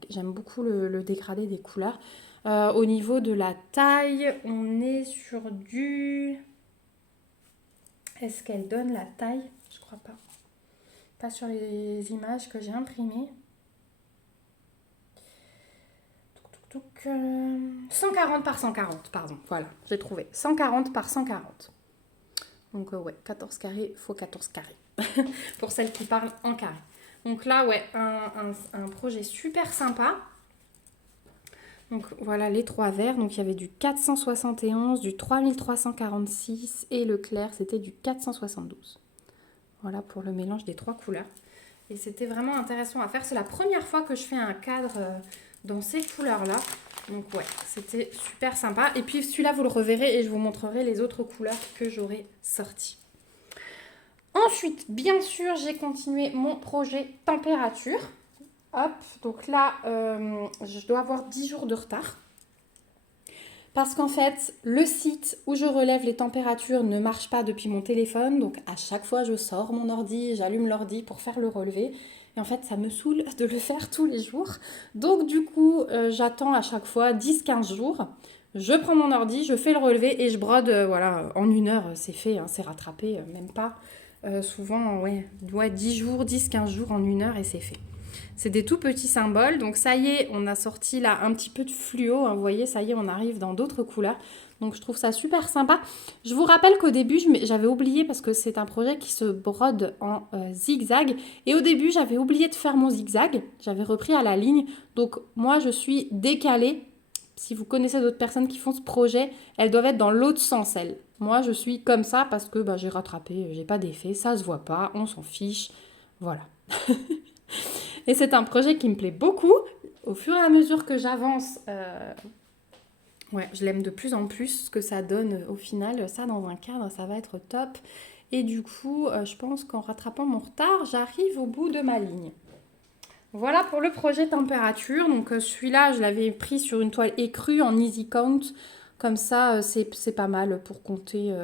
j'aime beaucoup le dégradé des couleurs. Au niveau de la taille, on est sur du... Est-ce qu'elle donne la taille? Je crois pas. Pas sur les images que j'ai imprimées. 140 par 140, pardon. Voilà, j'ai trouvé. 140 par 140. Donc ouais, 14 carrés x 14 carrés. Pour celles qui parlent en carré. Donc là, ouais, un projet super sympa. Donc voilà les 3 verres. Donc il y avait du 471, du 3346 et le clair, c'était du 472. Voilà pour le mélange des 3 couleurs. Et c'était vraiment intéressant à faire. C'est la première fois que je fais un cadre dans ces couleurs-là. Donc ouais, c'était super sympa. Et puis celui-là, vous le reverrez et je vous montrerai les autres couleurs que j'aurai sorties. Ensuite, bien sûr, j'ai continué mon projet température. Hop, donc là, je dois avoir 10 jours de retard. Parce qu'en fait, le site où je relève les températures ne marche pas depuis mon téléphone. Donc à chaque fois, je sors mon ordi, j'allume l'ordi pour faire le relevé. Et en fait, ça me saoule de le faire tous les jours. Donc du coup, j'attends à chaque fois 10-15 jours. Je prends mon ordi, je fais le relevé et je brode, voilà, en 1 heure, c'est fait, hein, c'est rattrapé, même pas. Souvent, ouais, 10 jours, 10-15 jours en 1 heure et c'est fait. C'est des tout petits symboles. Donc ça y est, on a sorti là un petit peu de fluo. Hein, vous voyez, ça y est, on arrive dans d'autres couleurs. Donc je trouve ça super sympa. Je vous rappelle qu'au début, j'avais oublié parce que c'est un projet qui se brode en zigzag. Et au début, j'avais oublié de faire mon zigzag. J'avais repris à la ligne. Donc moi, je suis décalée. Si vous connaissez d'autres personnes qui font ce projet, elles doivent être dans l'autre sens, elles. Moi, je suis comme ça parce que j'ai rattrapé, j'ai pas d'effet, ça se voit pas, on s'en fiche. Voilà. Et c'est un projet qui me plaît beaucoup. Au fur et à mesure que j'avance, ouais, je l'aime de plus en plus. Ce que ça donne au final, ça dans un cadre, ça va être top. Et du coup, je pense qu'en rattrapant mon retard, j'arrive au bout de ma ligne. Voilà pour le projet température. Donc celui-là, je l'avais pris sur une toile écrue en easy count. Comme ça, c'est pas mal pour compter.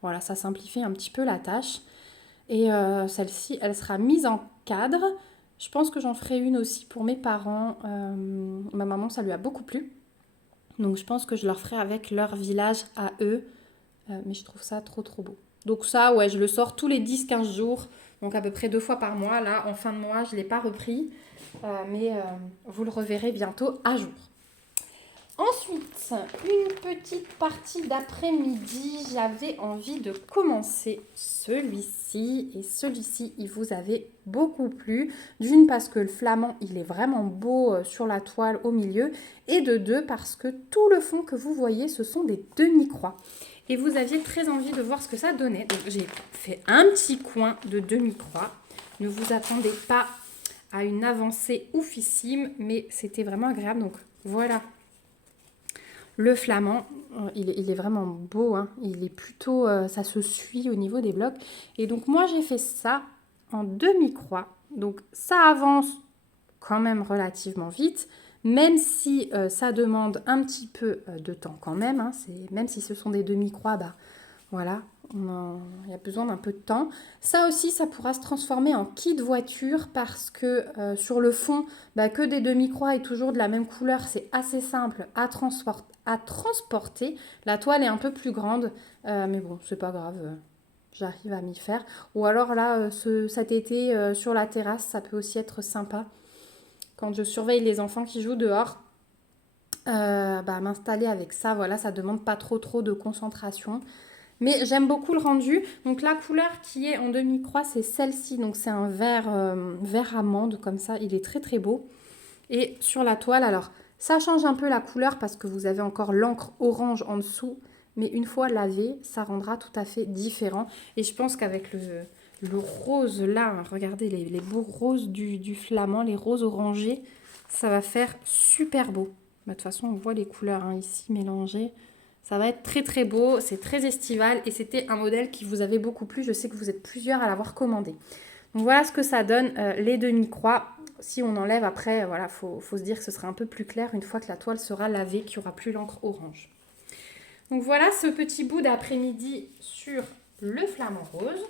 Voilà, ça simplifie un petit peu la tâche. Et celle-ci, elle sera mise en cadre. Je pense que j'en ferai une aussi pour mes parents. Ma maman, ça lui a beaucoup plu. Donc je pense que je leur ferai avec leur village à eux. Mais je trouve ça trop trop beau. Donc ça, ouais, je le sors tous les 10-15 jours. Donc à peu près 2 fois par mois. Là, en fin de mois, je ne l'ai pas repris. Mais vous le reverrez bientôt à jour. Ensuite, une petite partie d'après-midi, j'avais envie de commencer celui-ci. Et celui-ci, il vous avait beaucoup plu. D'une, parce que le flamand, il est vraiment beau sur la toile au milieu. Et de deux, parce que tout le fond que vous voyez, ce sont des demi-croix. Et vous aviez très envie de voir ce que ça donnait. Donc j'ai fait un petit coin de demi-croix. Ne vous attendez pas à une avancée oufissime, mais c'était vraiment agréable. Donc voilà. Le flamand, il est vraiment beau, hein. Il est plutôt, ça se suit au niveau des blocs. Et donc moi j'ai fait ça en demi-croix. Donc ça avance quand même relativement vite, même si ça demande un petit peu de temps quand même. Hein. Même si ce sont des demi-croix, voilà, il y a besoin d'un peu de temps. Ça aussi, ça pourra se transformer en kit voiture parce que sur le fond, que des demi-croix et toujours de la même couleur, c'est assez simple à transporter. La toile est un peu plus grande, mais bon, c'est pas grave, j'arrive à m'y faire. Ou alors là, cet été, sur la terrasse, ça peut aussi être sympa. Quand je surveille les enfants qui jouent dehors, m'installer avec ça, voilà, ça demande pas trop de concentration. Mais j'aime beaucoup le rendu. Donc la couleur qui est en demi-croix, c'est celle-ci. Donc c'est un vert amande comme ça. Il est très très beau. Et sur la toile, alors ça change un peu la couleur parce que vous avez encore l'encre orange en dessous. Mais une fois lavé, ça rendra tout à fait différent. Et je pense qu'avec le rose là, hein, regardez les beaux roses du flamand, les roses orangés, ça va faire super beau. De toute façon, on voit les couleurs hein, ici mélangées. Ça va être très très beau, c'est très estival et c'était un modèle qui vous avait beaucoup plu. Je sais que vous êtes plusieurs à l'avoir commandé. Donc voilà ce que ça donne, les demi-croix. Si on enlève après, voilà, faut se dire que ce sera un peu plus clair une fois que la toile sera lavée, qu'il n'y aura plus l'encre orange. Donc voilà ce petit bout d'après-midi sur le flamand rose.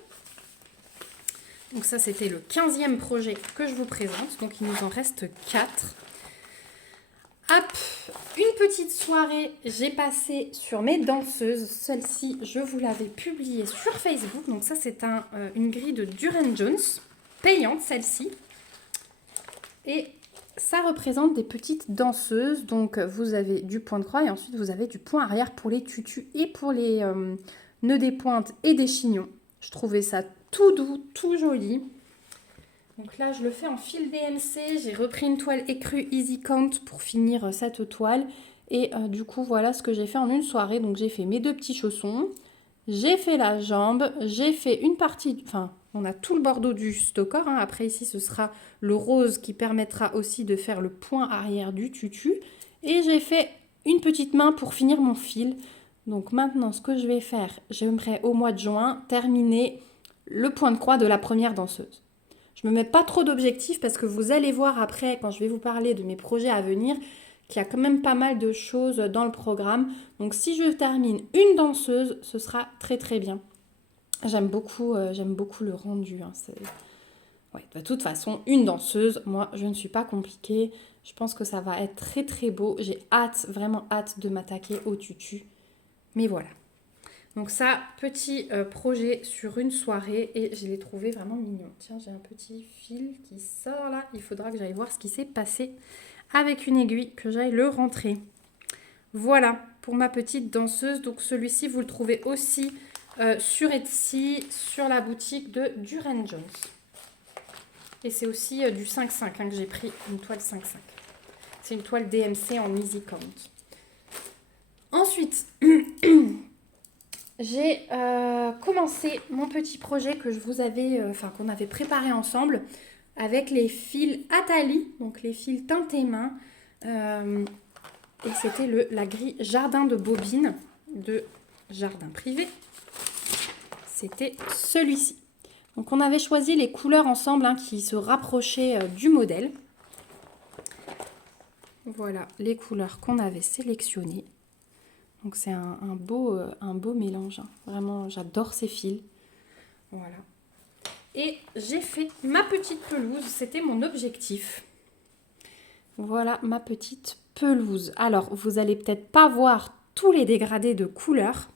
Donc ça c'était le 15e projet que je vous présente. Donc il nous en reste 4. Hop, une petite soirée, j'ai passé sur mes danseuses. Celle-ci, je vous l'avais publiée sur Facebook. Donc ça, c'est une grille de Duran Jones, payante celle-ci. Et ça représente des petites danseuses. Donc vous avez du point de croix et ensuite vous avez du point arrière pour les tutus et pour les nœuds des pointes et des chignons. Je trouvais ça tout doux, tout joli. Donc là, je le fais en fil DMC. J'ai repris une toile écrue Easy Count pour finir cette toile. Et du coup, voilà ce que j'ai fait en une soirée. Donc j'ai fait mes 2 petits chaussons. J'ai fait la jambe. J'ai fait une partie... Enfin, on a tout le bordeaux du stocker. Hein. Après, ici, ce sera le rose qui permettra aussi de faire le point arrière du tutu. Et j'ai fait une petite main pour finir mon fil. Donc maintenant, ce que je vais faire, j'aimerais au mois de juin terminer le point de croix de la première danseuse. Je ne me mets pas trop d'objectifs parce que vous allez voir après, quand je vais vous parler de mes projets à venir, qu'il y a quand même pas mal de choses dans le programme. Donc si je termine une danseuse, ce sera très très bien. J'aime beaucoup le rendu. Hein. Ouais, de toute façon, une danseuse, moi je ne suis pas compliquée. Je pense que ça va être très très beau. J'ai hâte, vraiment hâte de m'attaquer au tutu. Mais voilà. Donc ça, petit projet sur une soirée et je l'ai trouvé vraiment mignon. Tiens, j'ai un petit fil qui sort là. Il faudra que j'aille voir ce qui s'est passé avec une aiguille, que j'aille le rentrer. Voilà pour ma petite danseuse. Donc celui-ci, vous le trouvez aussi sur Etsy, sur la boutique de Duran Jones. Et c'est aussi du 5,5 hein, que j'ai pris, une toile 5,5. C'est une toile DMC en Easy Count. Ensuite... J'ai commencé mon petit projet que je vous avais, qu'on avait préparé ensemble avec les fils Atali, donc les fils teintés main. Et c'était la grille Jardin de bobines de Jardin Privé. C'était celui-ci. Donc on avait choisi les couleurs ensemble hein, qui se rapprochaient du modèle. Voilà les couleurs qu'on avait sélectionnées. Donc c'est un beau mélange. Hein. Vraiment, j'adore ces fils. Voilà. Et j'ai fait ma petite pelouse. C'était mon objectif. Voilà ma petite pelouse. Alors, vous n'allez peut-être pas voir tous les dégradés de couleurs.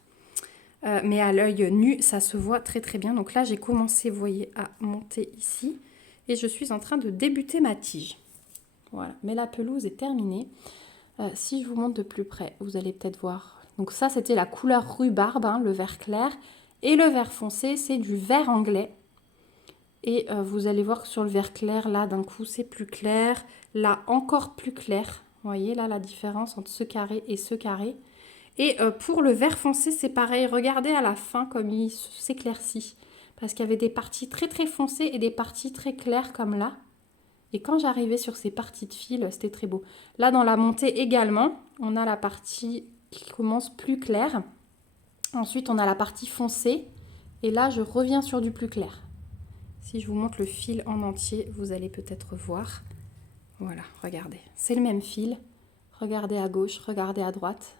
Mais à l'œil nu, ça se voit très très bien. Donc là, j'ai commencé, vous voyez, à monter ici. Et je suis en train de débuter ma tige. Voilà. Mais la pelouse est terminée. Si je vous montre de plus près, vous allez peut-être voir... Donc ça, c'était la couleur rhubarbe, hein, le vert clair. Et le vert foncé, c'est du vert anglais. Et vous allez voir que sur le vert clair, là, d'un coup, c'est plus clair. Là, encore plus clair. Vous voyez, là, la différence entre ce carré et ce carré. Et pour le vert foncé, c'est pareil. Regardez à la fin comme il s'éclaircit. Parce qu'il y avait des parties très, très foncées et des parties très claires comme là. Et quand j'arrivais sur ces parties de fil, c'était très beau. Là, dans la montée également, on a la partie... qui commence plus clair. Ensuite, on a la partie foncée. Et là, je reviens sur du plus clair. Si je vous montre le fil en entier, vous allez peut-être voir. Voilà, regardez. C'est le même fil. Regardez à gauche, regardez à droite.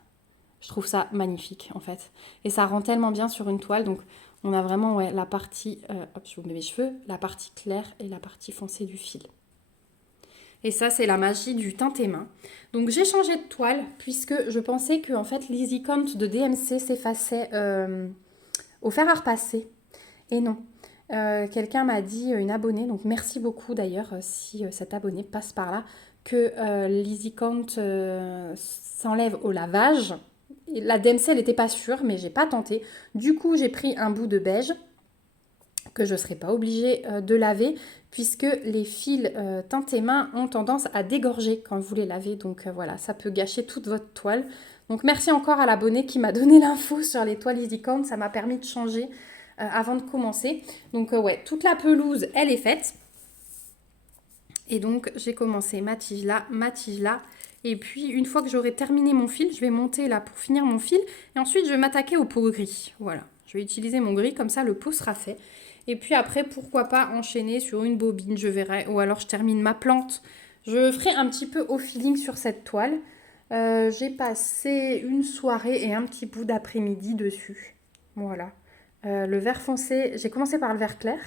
Je trouve ça magnifique, en fait. Et ça rend tellement bien sur une toile. Donc, on a vraiment la partie... hop, je vous mets mes cheveux. La partie claire et la partie foncée du fil. Et ça, c'est la magie du teinté main. Donc, j'ai changé de toile puisque je pensais que en fait, l'Easy Count de DMC s'effaçait au fer à repasser. Et non. Quelqu'un m'a dit, une abonnée, donc merci beaucoup d'ailleurs si cet abonné passe par là, que l'Easy Count s'enlève au lavage. Et la DMC, elle n'était pas sûre, mais j'ai pas tenté. Du coup, j'ai pris un bout de beige que je ne serai pas obligée de laver puisque les fils teintés main ont tendance à dégorger quand vous les lavez. Donc voilà, ça peut gâcher toute votre toile. Donc merci encore à l'abonné qui m'a donné l'info sur les toiles Easy Count. Ça m'a permis de changer avant de commencer. Donc ouais, toute la pelouse, elle est faite. Et donc j'ai commencé ma tige là. Et puis une fois que j'aurai terminé mon fil, je vais monter là pour finir mon fil. Et ensuite je vais m'attaquer au pot gris. Voilà, je vais utiliser mon gris, comme ça le pot sera fait. Et puis après, pourquoi pas enchaîner sur une bobine, je verrai. Ou alors je termine ma plante. Je ferai un petit peu au feeling sur cette toile. J'ai passé une soirée et un petit bout d'après-midi dessus. Voilà. Le vert foncé, j'ai commencé par le vert clair.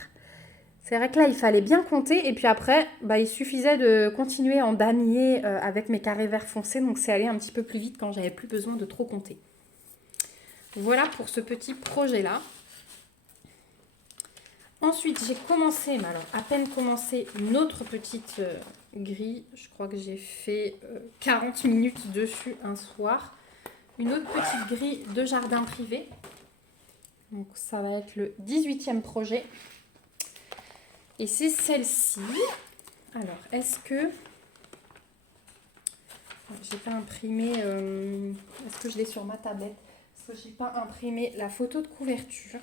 C'est vrai que là, il fallait bien compter. Et puis après, il suffisait de continuer en damier avec mes carrés vert foncé. Donc, c'est allé un petit peu plus vite quand j'avais plus besoin de trop compter. Voilà pour ce petit projet-là. Ensuite, j'ai commencé, mais alors à peine commencé, une autre petite grille. Je crois que j'ai fait 40 minutes dessus un soir. Une autre petite grille de jardin privé. Donc, ça va être le 18e projet. Et c'est celle-ci. Alors, est-ce que... J'ai pas imprimé... Est-ce que je l'ai sur ma tablette? Parce que j'ai pas imprimé la photo de couverture.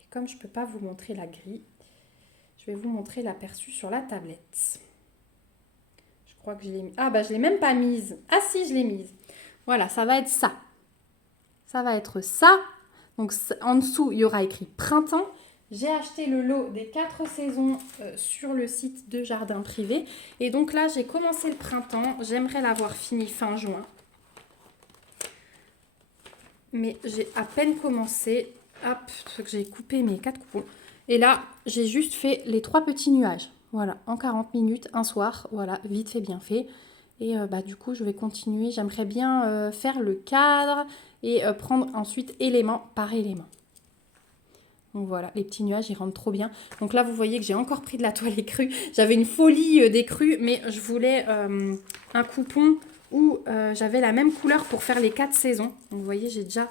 Et comme je peux pas vous montrer la grille, je vais vous montrer l'aperçu sur la tablette. Je crois que je l'ai mis. Ah, je l'ai même pas mise. Ah si, je l'ai mise. Voilà, ça va être ça. Ça va être ça. Donc, en dessous, il y aura écrit printemps. J'ai acheté le lot des 4 saisons sur le site de Jardin Privé. Et donc là, j'ai commencé le printemps. J'aimerais l'avoir fini fin juin. Mais j'ai à peine commencé. Hop, parce que j'ai coupé mes 4 coupons. Et là, j'ai juste fait les 3 petits nuages. Voilà, en 40 minutes, un soir. Voilà, vite fait, bien fait. Et du coup, je vais continuer. J'aimerais bien faire le cadre et prendre ensuite élément par élément. Donc voilà, les petits nuages, ils rentrent trop bien. Donc là, vous voyez que j'ai encore pris de la toile écrue. J'avais une folie d'écrue, mais je voulais un coupon où j'avais la même couleur pour faire les 4 saisons. Donc vous voyez, j'ai déjà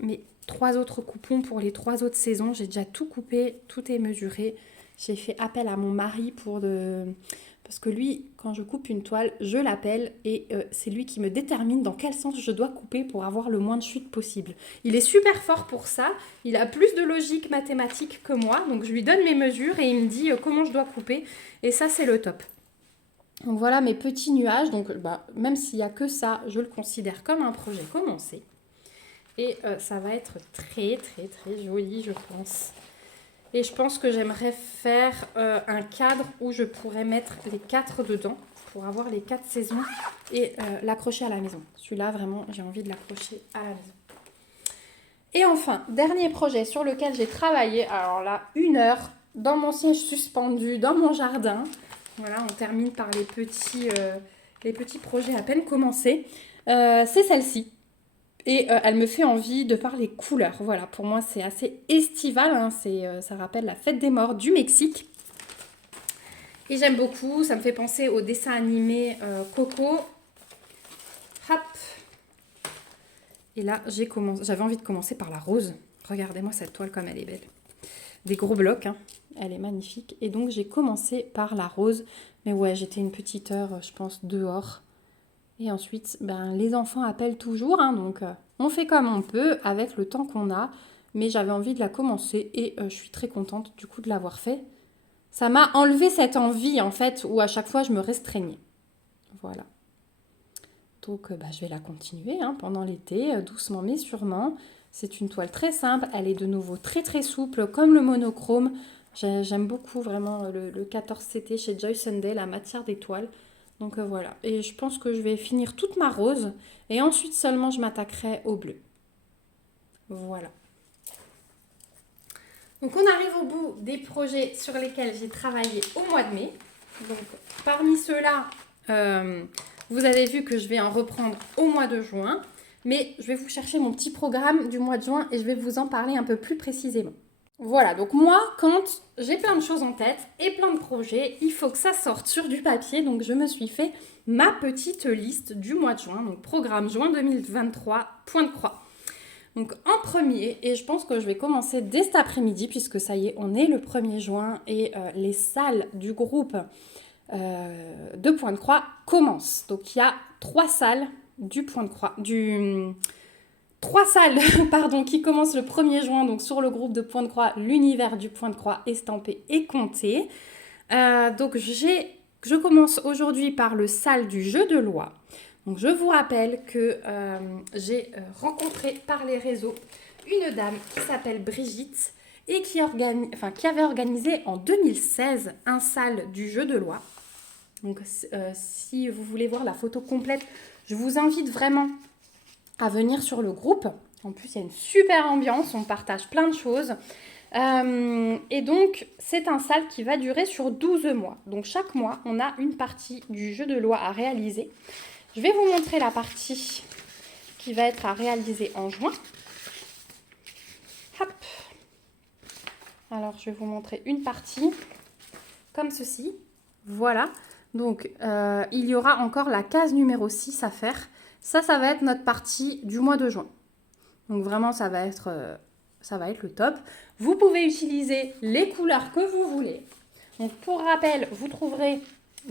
mes 3 autres coupons pour les 3 autres saisons. J'ai déjà tout coupé, tout est mesuré. J'ai fait appel à mon mari parce que lui, quand je coupe une toile, je l'appelle et c'est lui qui me détermine dans quel sens je dois couper pour avoir le moins de chute possible. Il est super fort pour ça, il a plus de logique mathématique que moi, donc je lui donne mes mesures et il me dit comment je dois couper et ça c'est le top. Donc voilà mes petits nuages, donc même s'il n'y a que ça, je le considère comme un projet commencé. Et ça va être très très très joli je pense. Et je pense que j'aimerais faire un cadre où je pourrais mettre les 4 dedans pour avoir les 4 saisons et l'accrocher à la maison. Celui-là, vraiment, j'ai envie de l'accrocher à la maison. Et enfin, dernier projet sur lequel j'ai travaillé. Alors là, 1 heure dans mon siège suspendu, dans mon jardin. Voilà, on termine par les petits projets à peine commencés. C'est celle-ci. Et elle me fait envie de par les couleurs. Voilà, pour moi, c'est assez estival. Hein. Ça rappelle la fête des morts du Mexique. Et j'aime beaucoup. Ça me fait penser au dessin animé Coco. Hop. Et là, j'avais envie de commencer par la rose. Regardez-moi cette toile comme elle est belle. Des gros blocs. Hein. Elle est magnifique. Et donc, j'ai commencé par la rose. Mais ouais, j'étais une petite heure, je pense, dehors. Et ensuite, les enfants appellent toujours, hein, donc on fait comme on peut avec le temps qu'on a. Mais j'avais envie de la commencer et je suis très contente du coup de l'avoir fait. Ça m'a enlevé cette envie en fait où à chaque fois je me restreignais. Voilà. Donc je vais la continuer pendant l'été, doucement mais sûrement. C'est une toile très simple, elle est de nouveau très très souple comme le monochrome. J'aime beaucoup vraiment le 14CT chez Joy Sunday, la matière des toiles. Donc voilà, et je pense que je vais finir toute ma rose et ensuite seulement je m'attaquerai au bleu. Voilà. Donc on arrive au bout des projets sur lesquels j'ai travaillé au mois de mai. Donc parmi ceux-là, vous avez vu que je vais en reprendre au mois de juin. Mais je vais vous chercher mon petit programme du mois de juin et je vais vous en parler un peu plus précisément. Voilà, donc moi, quand j'ai plein de choses en tête et plein de projets, il faut que ça sorte sur du papier. Donc, je me suis fait ma petite liste du mois de juin, donc programme juin 2023, point de croix. Donc, en premier, et je pense que je vais commencer dès cet après-midi, puisque ça y est, on est le 1er juin et les salles du groupe de point de croix commencent. Donc, il y a 3 salles du point de croix, 3 salles qui commencent le 1er juin, donc sur le groupe de Point de Croix, l'univers du Point de Croix estampé et compté. Donc je commence aujourd'hui par le salle du jeu de loi. Donc je vous rappelle que j'ai rencontré par les réseaux une dame qui s'appelle Brigitte et qui avait organisé en 2016 un salle du jeu de loi. Donc si vous voulez voir la photo complète, je vous invite vraiment à venir sur le groupe. En plus, il y a une super ambiance, on partage plein de choses. Et donc, c'est un sale qui va durer sur 12 mois. Donc, chaque mois, on a une partie du jeu de loi à réaliser. Je vais vous montrer la partie qui va être à réaliser en juin. Hop. Alors, je vais vous montrer une partie comme ceci. Voilà. Donc, il y aura encore la case numéro 6 à faire. Ça va être notre partie du mois de juin. Donc, vraiment, ça va être le top. Vous pouvez utiliser les couleurs que vous voulez. Donc, pour rappel, vous trouverez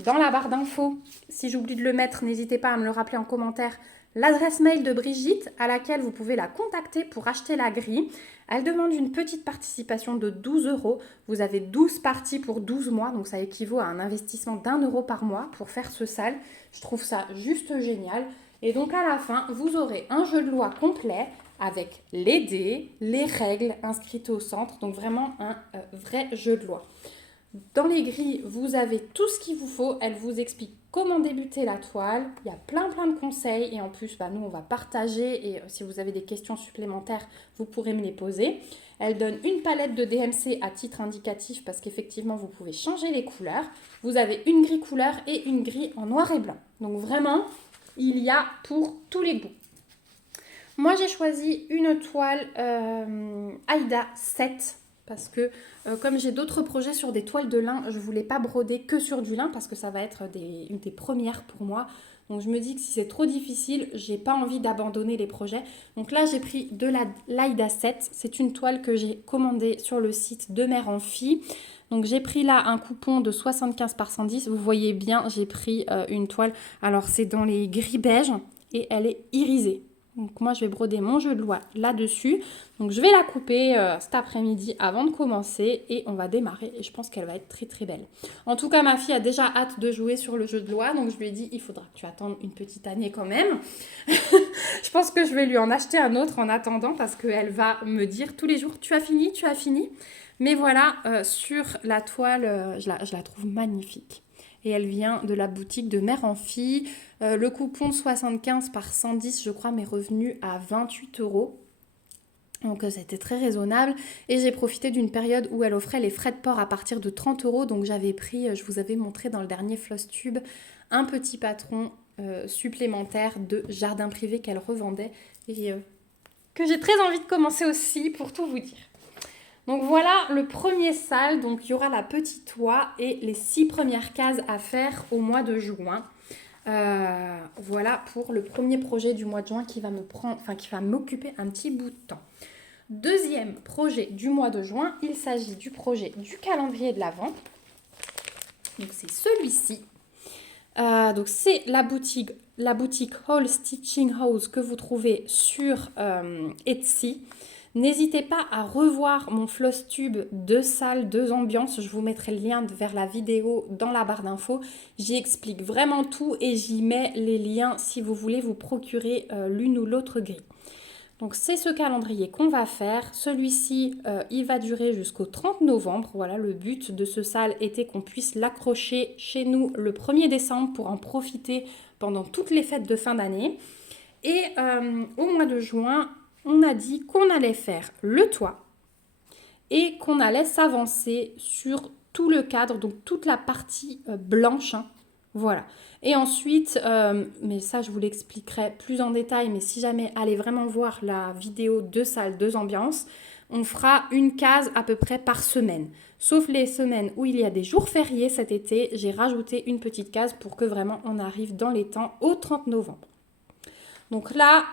dans la barre d'infos, si j'oublie de le mettre, n'hésitez pas à me le rappeler en commentaire, l'adresse mail de Brigitte à laquelle vous pouvez la contacter pour acheter la grille. Elle demande une petite participation de 12 €. Vous avez 12 parties pour 12 mois, donc ça équivaut à un investissement d'1 € par mois pour faire ce sale. Je trouve ça juste génial. Et donc à la fin, vous aurez un jeu de loi complet avec les dés, les règles inscrites au centre, donc vraiment un vrai jeu de loi. Dans les grilles, vous avez tout ce qu'il vous faut. Elle vous explique comment débuter la toile. Il y a plein de conseils. Et en plus, nous, on va partager. Et si vous avez des questions supplémentaires, vous pourrez me les poser. Elle donne une palette de DMC à titre indicatif parce qu'effectivement, vous pouvez changer les couleurs. Vous avez une grille couleur et une grille en noir et blanc. Donc vraiment, il y a pour tous les goûts. Moi, j'ai choisi une toile Aïda 7 parce que comme j'ai d'autres projets sur des toiles de lin, je ne voulais pas broder que sur du lin parce que ça va être une des premières pour moi. Donc je me dis que si c'est trop difficile, j'ai pas envie d'abandonner les projets. Donc là, j'ai pris de l'Aïda 7. C'est une toile que j'ai commandée sur le site de Mère en Fille. Donc j'ai pris là un coupon de 75 par 110. Vous voyez bien, j'ai pris une toile. Alors c'est dans les gris beige et elle est irisée. Donc moi, je vais broder mon jeu de loi là-dessus. Donc je vais la couper cet après-midi avant de commencer et on va démarrer. Et je pense qu'elle va être très belle. En tout cas, ma fille a déjà hâte de jouer sur le jeu de loi. Donc je lui ai dit, il faudra que tu attendes une petite année quand même. Je pense que je vais lui en acheter un autre en attendant parce qu'elle va me dire tous les jours, tu as fini, tu as fini. Mais voilà, sur la toile, je la trouve magnifique. Et elle vient de la boutique de Mère en Fille. Le coupon de 75 par 110, je crois, m'est revenu à 28 €. Donc c'était très raisonnable. Et j'ai profité d'une période où elle offrait les frais de port à partir de 30 €. Donc j'avais pris, je vous avais montré dans le dernier Floss Tube, un petit patron supplémentaire de jardin privé qu'elle revendait. Et que j'ai très envie de commencer aussi, pour tout vous dire. Donc voilà le premier sale, donc il y aura la petite toit et les 6 premières cases à faire au mois de juin. Voilà pour le premier projet du mois de juin qui va m'occuper un petit bout de temps. Deuxième projet du mois de juin, il s'agit du projet du calendrier de l'Avent. Donc c'est celui-ci. Donc c'est la boutique Whole Stitching House que vous trouvez sur Etsy. N'hésitez pas à revoir mon Floss Tube 2 salles, 2 ambiances. Je vous mettrai le lien vers la vidéo dans la barre d'infos. J'y explique vraiment tout et j'y mets les liens si vous voulez vous procurer l'une ou l'autre grille. Donc c'est ce calendrier qu'on va faire. Celui-ci, il va durer jusqu'au 30 novembre. Voilà, le but de ce sale était qu'on puisse l'accrocher chez nous le 1er décembre pour en profiter pendant toutes les fêtes de fin d'année. Et au mois de juin, on a dit qu'on allait faire le toit et qu'on allait s'avancer sur tout le cadre, donc toute la partie blanche. Voilà. Et ensuite, mais ça je vous l'expliquerai plus en détail, mais si jamais allez vraiment voir la vidéo 2 salles, 2 ambiances, on fera une case à peu près par semaine. Sauf les semaines où il y a des jours fériés cet été, j'ai rajouté une petite case pour que vraiment on arrive dans les temps au 30 novembre. Donc là,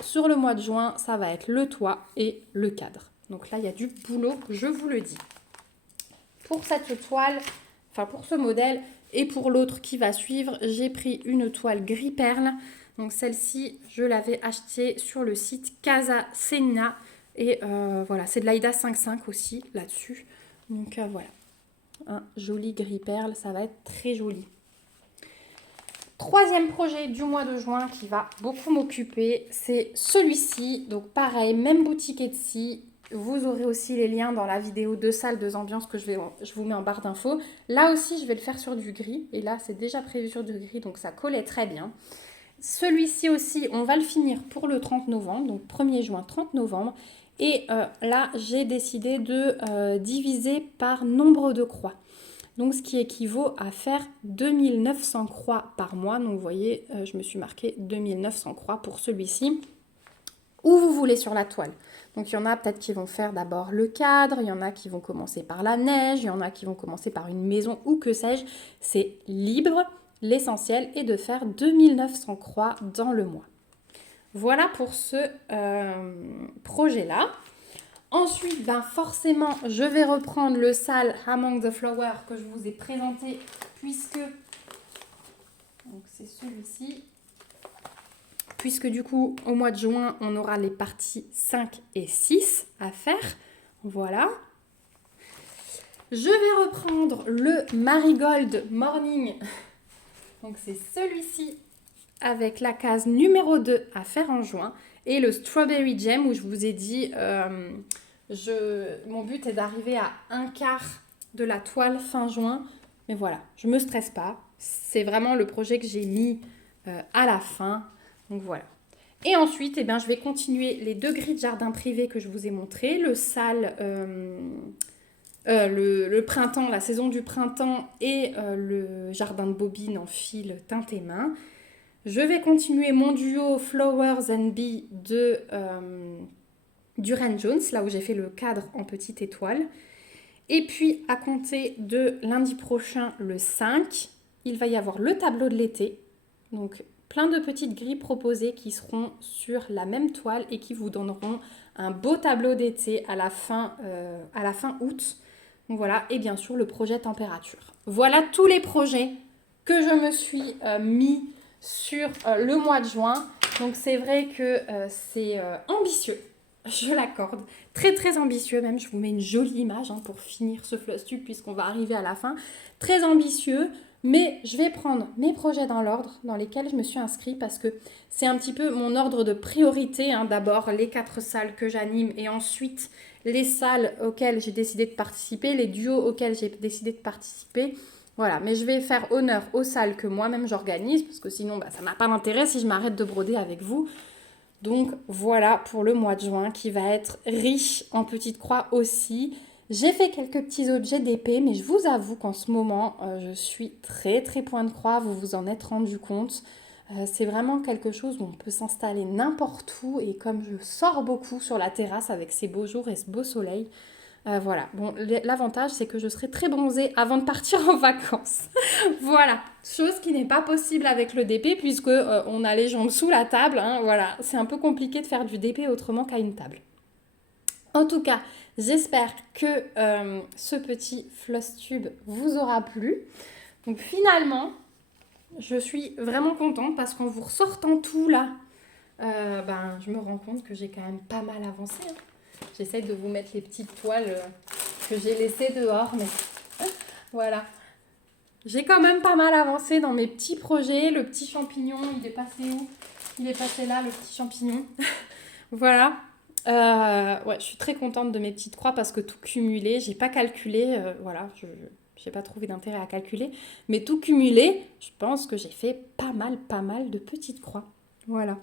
sur le mois de juin, ça va être le toit et le cadre. Donc là, il y a du boulot, je vous le dis. Pour cette toile, enfin pour ce modèle et pour l'autre qui va suivre, j'ai pris une toile gris perle. Donc celle-ci, je l'avais achetée sur le site Casa Senina. Et voilà, c'est de l'Aïda 5.5 aussi là-dessus. Donc voilà, un joli gris perle, ça va être très joli. Troisième projet du mois de juin qui va beaucoup m'occuper, c'est celui-ci. Donc pareil, même boutique Etsy. Vous aurez aussi les liens dans la vidéo 2 salles, 2 ambiances que je vous mets en barre d'infos. Là aussi, je vais le faire sur du gris. Et là, c'est déjà prévu sur du gris, donc ça collait très bien. Celui-ci aussi, on va le finir pour le 30 novembre. Donc 1er juin, 30 novembre. Et là, j'ai décidé de diviser par nombre de croix. Donc, ce qui équivaut à faire 2900 croix par mois. Donc, vous voyez, je me suis marqué 2900 croix pour celui-ci. Où vous voulez sur la toile. Donc, il y en a peut-être qui vont faire d'abord le cadre, il y en a qui vont commencer par la neige, il y en a qui vont commencer par une maison ou que sais-je. C'est libre. L'essentiel est de faire 2900 croix dans le mois. Voilà pour ce projet-là. Ensuite, ben forcément, je vais reprendre le sale Among the Flowers que je vous ai présenté puisque donc c'est celui-ci. Puisque du coup, au mois de juin, on aura les parties 5 et 6 à faire. Voilà. Je vais reprendre le Marigold Morning. Donc c'est celui-ci avec la case numéro 2 à faire en juin. Et le Strawberry Jam où je vous ai dit, mon but est d'arriver à un quart de la toile fin juin. Mais voilà, je ne me stresse pas. C'est vraiment le projet que j'ai mis à la fin. Donc voilà. Et ensuite, eh bien, je vais continuer les 2 grilles de jardin privé que je vous ai montré. Le sale, le printemps, la saison du printemps et le jardin de bobine en fil teinté main. Je vais continuer mon duo Flowers and Bee de Durand Jones, là où j'ai fait le cadre en petite étoile. Et puis, à compter de lundi prochain, le 5, il va y avoir le tableau de l'été. Donc, plein de petites grilles proposées qui seront sur la même toile et qui vous donneront un beau tableau d'été à la fin août. Donc voilà, et bien sûr le projet température. Voilà tous les projets que je me suis mis sur le mois de juin. Donc c'est vrai que c'est ambitieux, je l'accorde. Très très ambitieux même, je vous mets une jolie image pour finir ce Flosstube puisqu'on va arriver à la fin. Très ambitieux. Mais je vais prendre mes projets dans l'ordre dans lesquels je me suis inscrite parce que c'est un petit peu mon ordre de priorité. D'abord les 4 salles que j'anime et ensuite les salles auxquelles j'ai décidé de participer, les duos auxquels j'ai décidé de participer. Voilà, mais je vais faire honneur aux salles que moi-même j'organise parce que sinon ça n'a pas d'intérêt si je m'arrête de broder avec vous. Donc voilà pour le mois de juin qui va être riche en petites croix aussi. J'ai fait quelques petits objets d'épée, mais je vous avoue qu'en ce moment, je suis très très point de croix, vous vous en êtes rendu compte. C'est vraiment quelque chose où on peut s'installer n'importe où et comme je sors beaucoup sur la terrasse avec ces beaux jours et ce beau soleil, voilà. Bon, l'avantage c'est que je serai très bronzée avant de partir en vacances. Voilà, chose qui n'est pas possible avec le DP puisque on a les jambes sous la table. Voilà, c'est un peu compliqué de faire du DP autrement qu'à une table. En tout cas, j'espère que ce petit Flosstube vous aura plu. Donc finalement, je suis vraiment contente parce qu'en vous ressortant tout là, je me rends compte que j'ai quand même pas mal avancé. J'essaye de vous mettre les petites toiles que j'ai laissées dehors, mais voilà. J'ai quand même pas mal avancé dans mes petits projets. Le petit champignon, il est passé où? Il est passé là, le petit champignon. Voilà. Ouais, je suis très contente de mes petites croix parce que tout cumulé, j'ai pas calculé, voilà, je n'ai pas trouvé d'intérêt à calculer, mais tout cumulé, je pense que j'ai fait pas mal de petites croix. Voilà.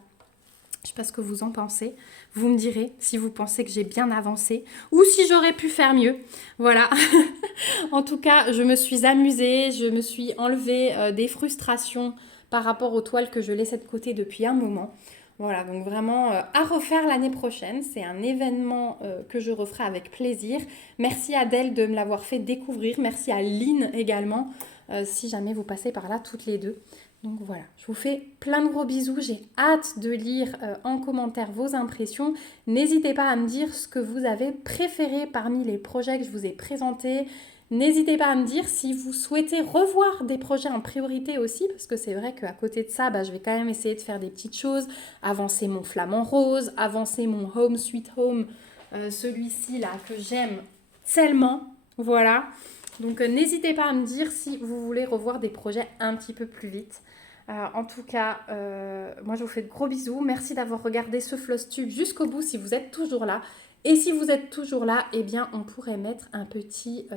Je sais pas ce que vous en pensez. Vous me direz si vous pensez que j'ai bien avancé ou si j'aurais pu faire mieux. Voilà. En tout cas, je me suis amusée, je me suis enlevé des frustrations par rapport aux toiles que je laissais de côté depuis un moment. Voilà, donc vraiment à refaire l'année prochaine. C'est un événement que je referai avec plaisir. Merci Adèle de me l'avoir fait découvrir. Merci à Lynn également, si jamais vous passez par là toutes les deux. Donc voilà, je vous fais plein de gros bisous. J'ai hâte de lire en commentaire vos impressions. N'hésitez pas à me dire ce que vous avez préféré parmi les projets que je vous ai présentés. N'hésitez pas à me dire si vous souhaitez revoir des projets en priorité aussi, parce que c'est vrai qu'à côté de ça, je vais quand même essayer de faire des petites choses, avancer mon flamant rose, avancer mon Home Sweet Home, celui-ci là que j'aime tellement, voilà. Donc n'hésitez pas à me dire si vous voulez revoir des projets un petit peu plus vite. En tout cas, moi je vous fais de gros bisous. Merci d'avoir regardé ce Flosstube jusqu'au bout si vous êtes toujours là. Et si vous êtes toujours là, eh bien, on pourrait mettre un petit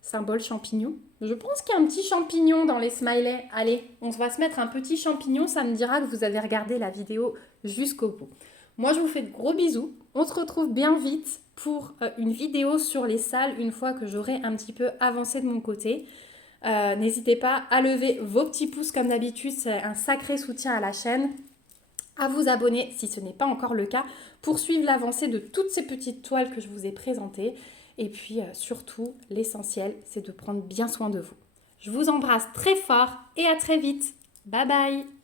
symbole champignon. Je pense qu'il y a un petit champignon dans les smileys. Allez, on va se mettre un petit champignon. Ça me dira que vous avez regardé la vidéo jusqu'au bout. Moi, je vous fais de gros bisous. On se retrouve bien vite pour une vidéo sur les salles une fois que j'aurai un petit peu avancé de mon côté. N'hésitez pas à lever vos petits pouces comme d'habitude, c'est un sacré soutien à la chaîne. À vous abonner si ce n'est pas encore le cas pour suivre l'avancée de toutes ces petites toiles que je vous ai présentées. Et puis surtout, l'essentiel, c'est de prendre bien soin de vous. Je vous embrasse très fort et à très vite. Bye bye!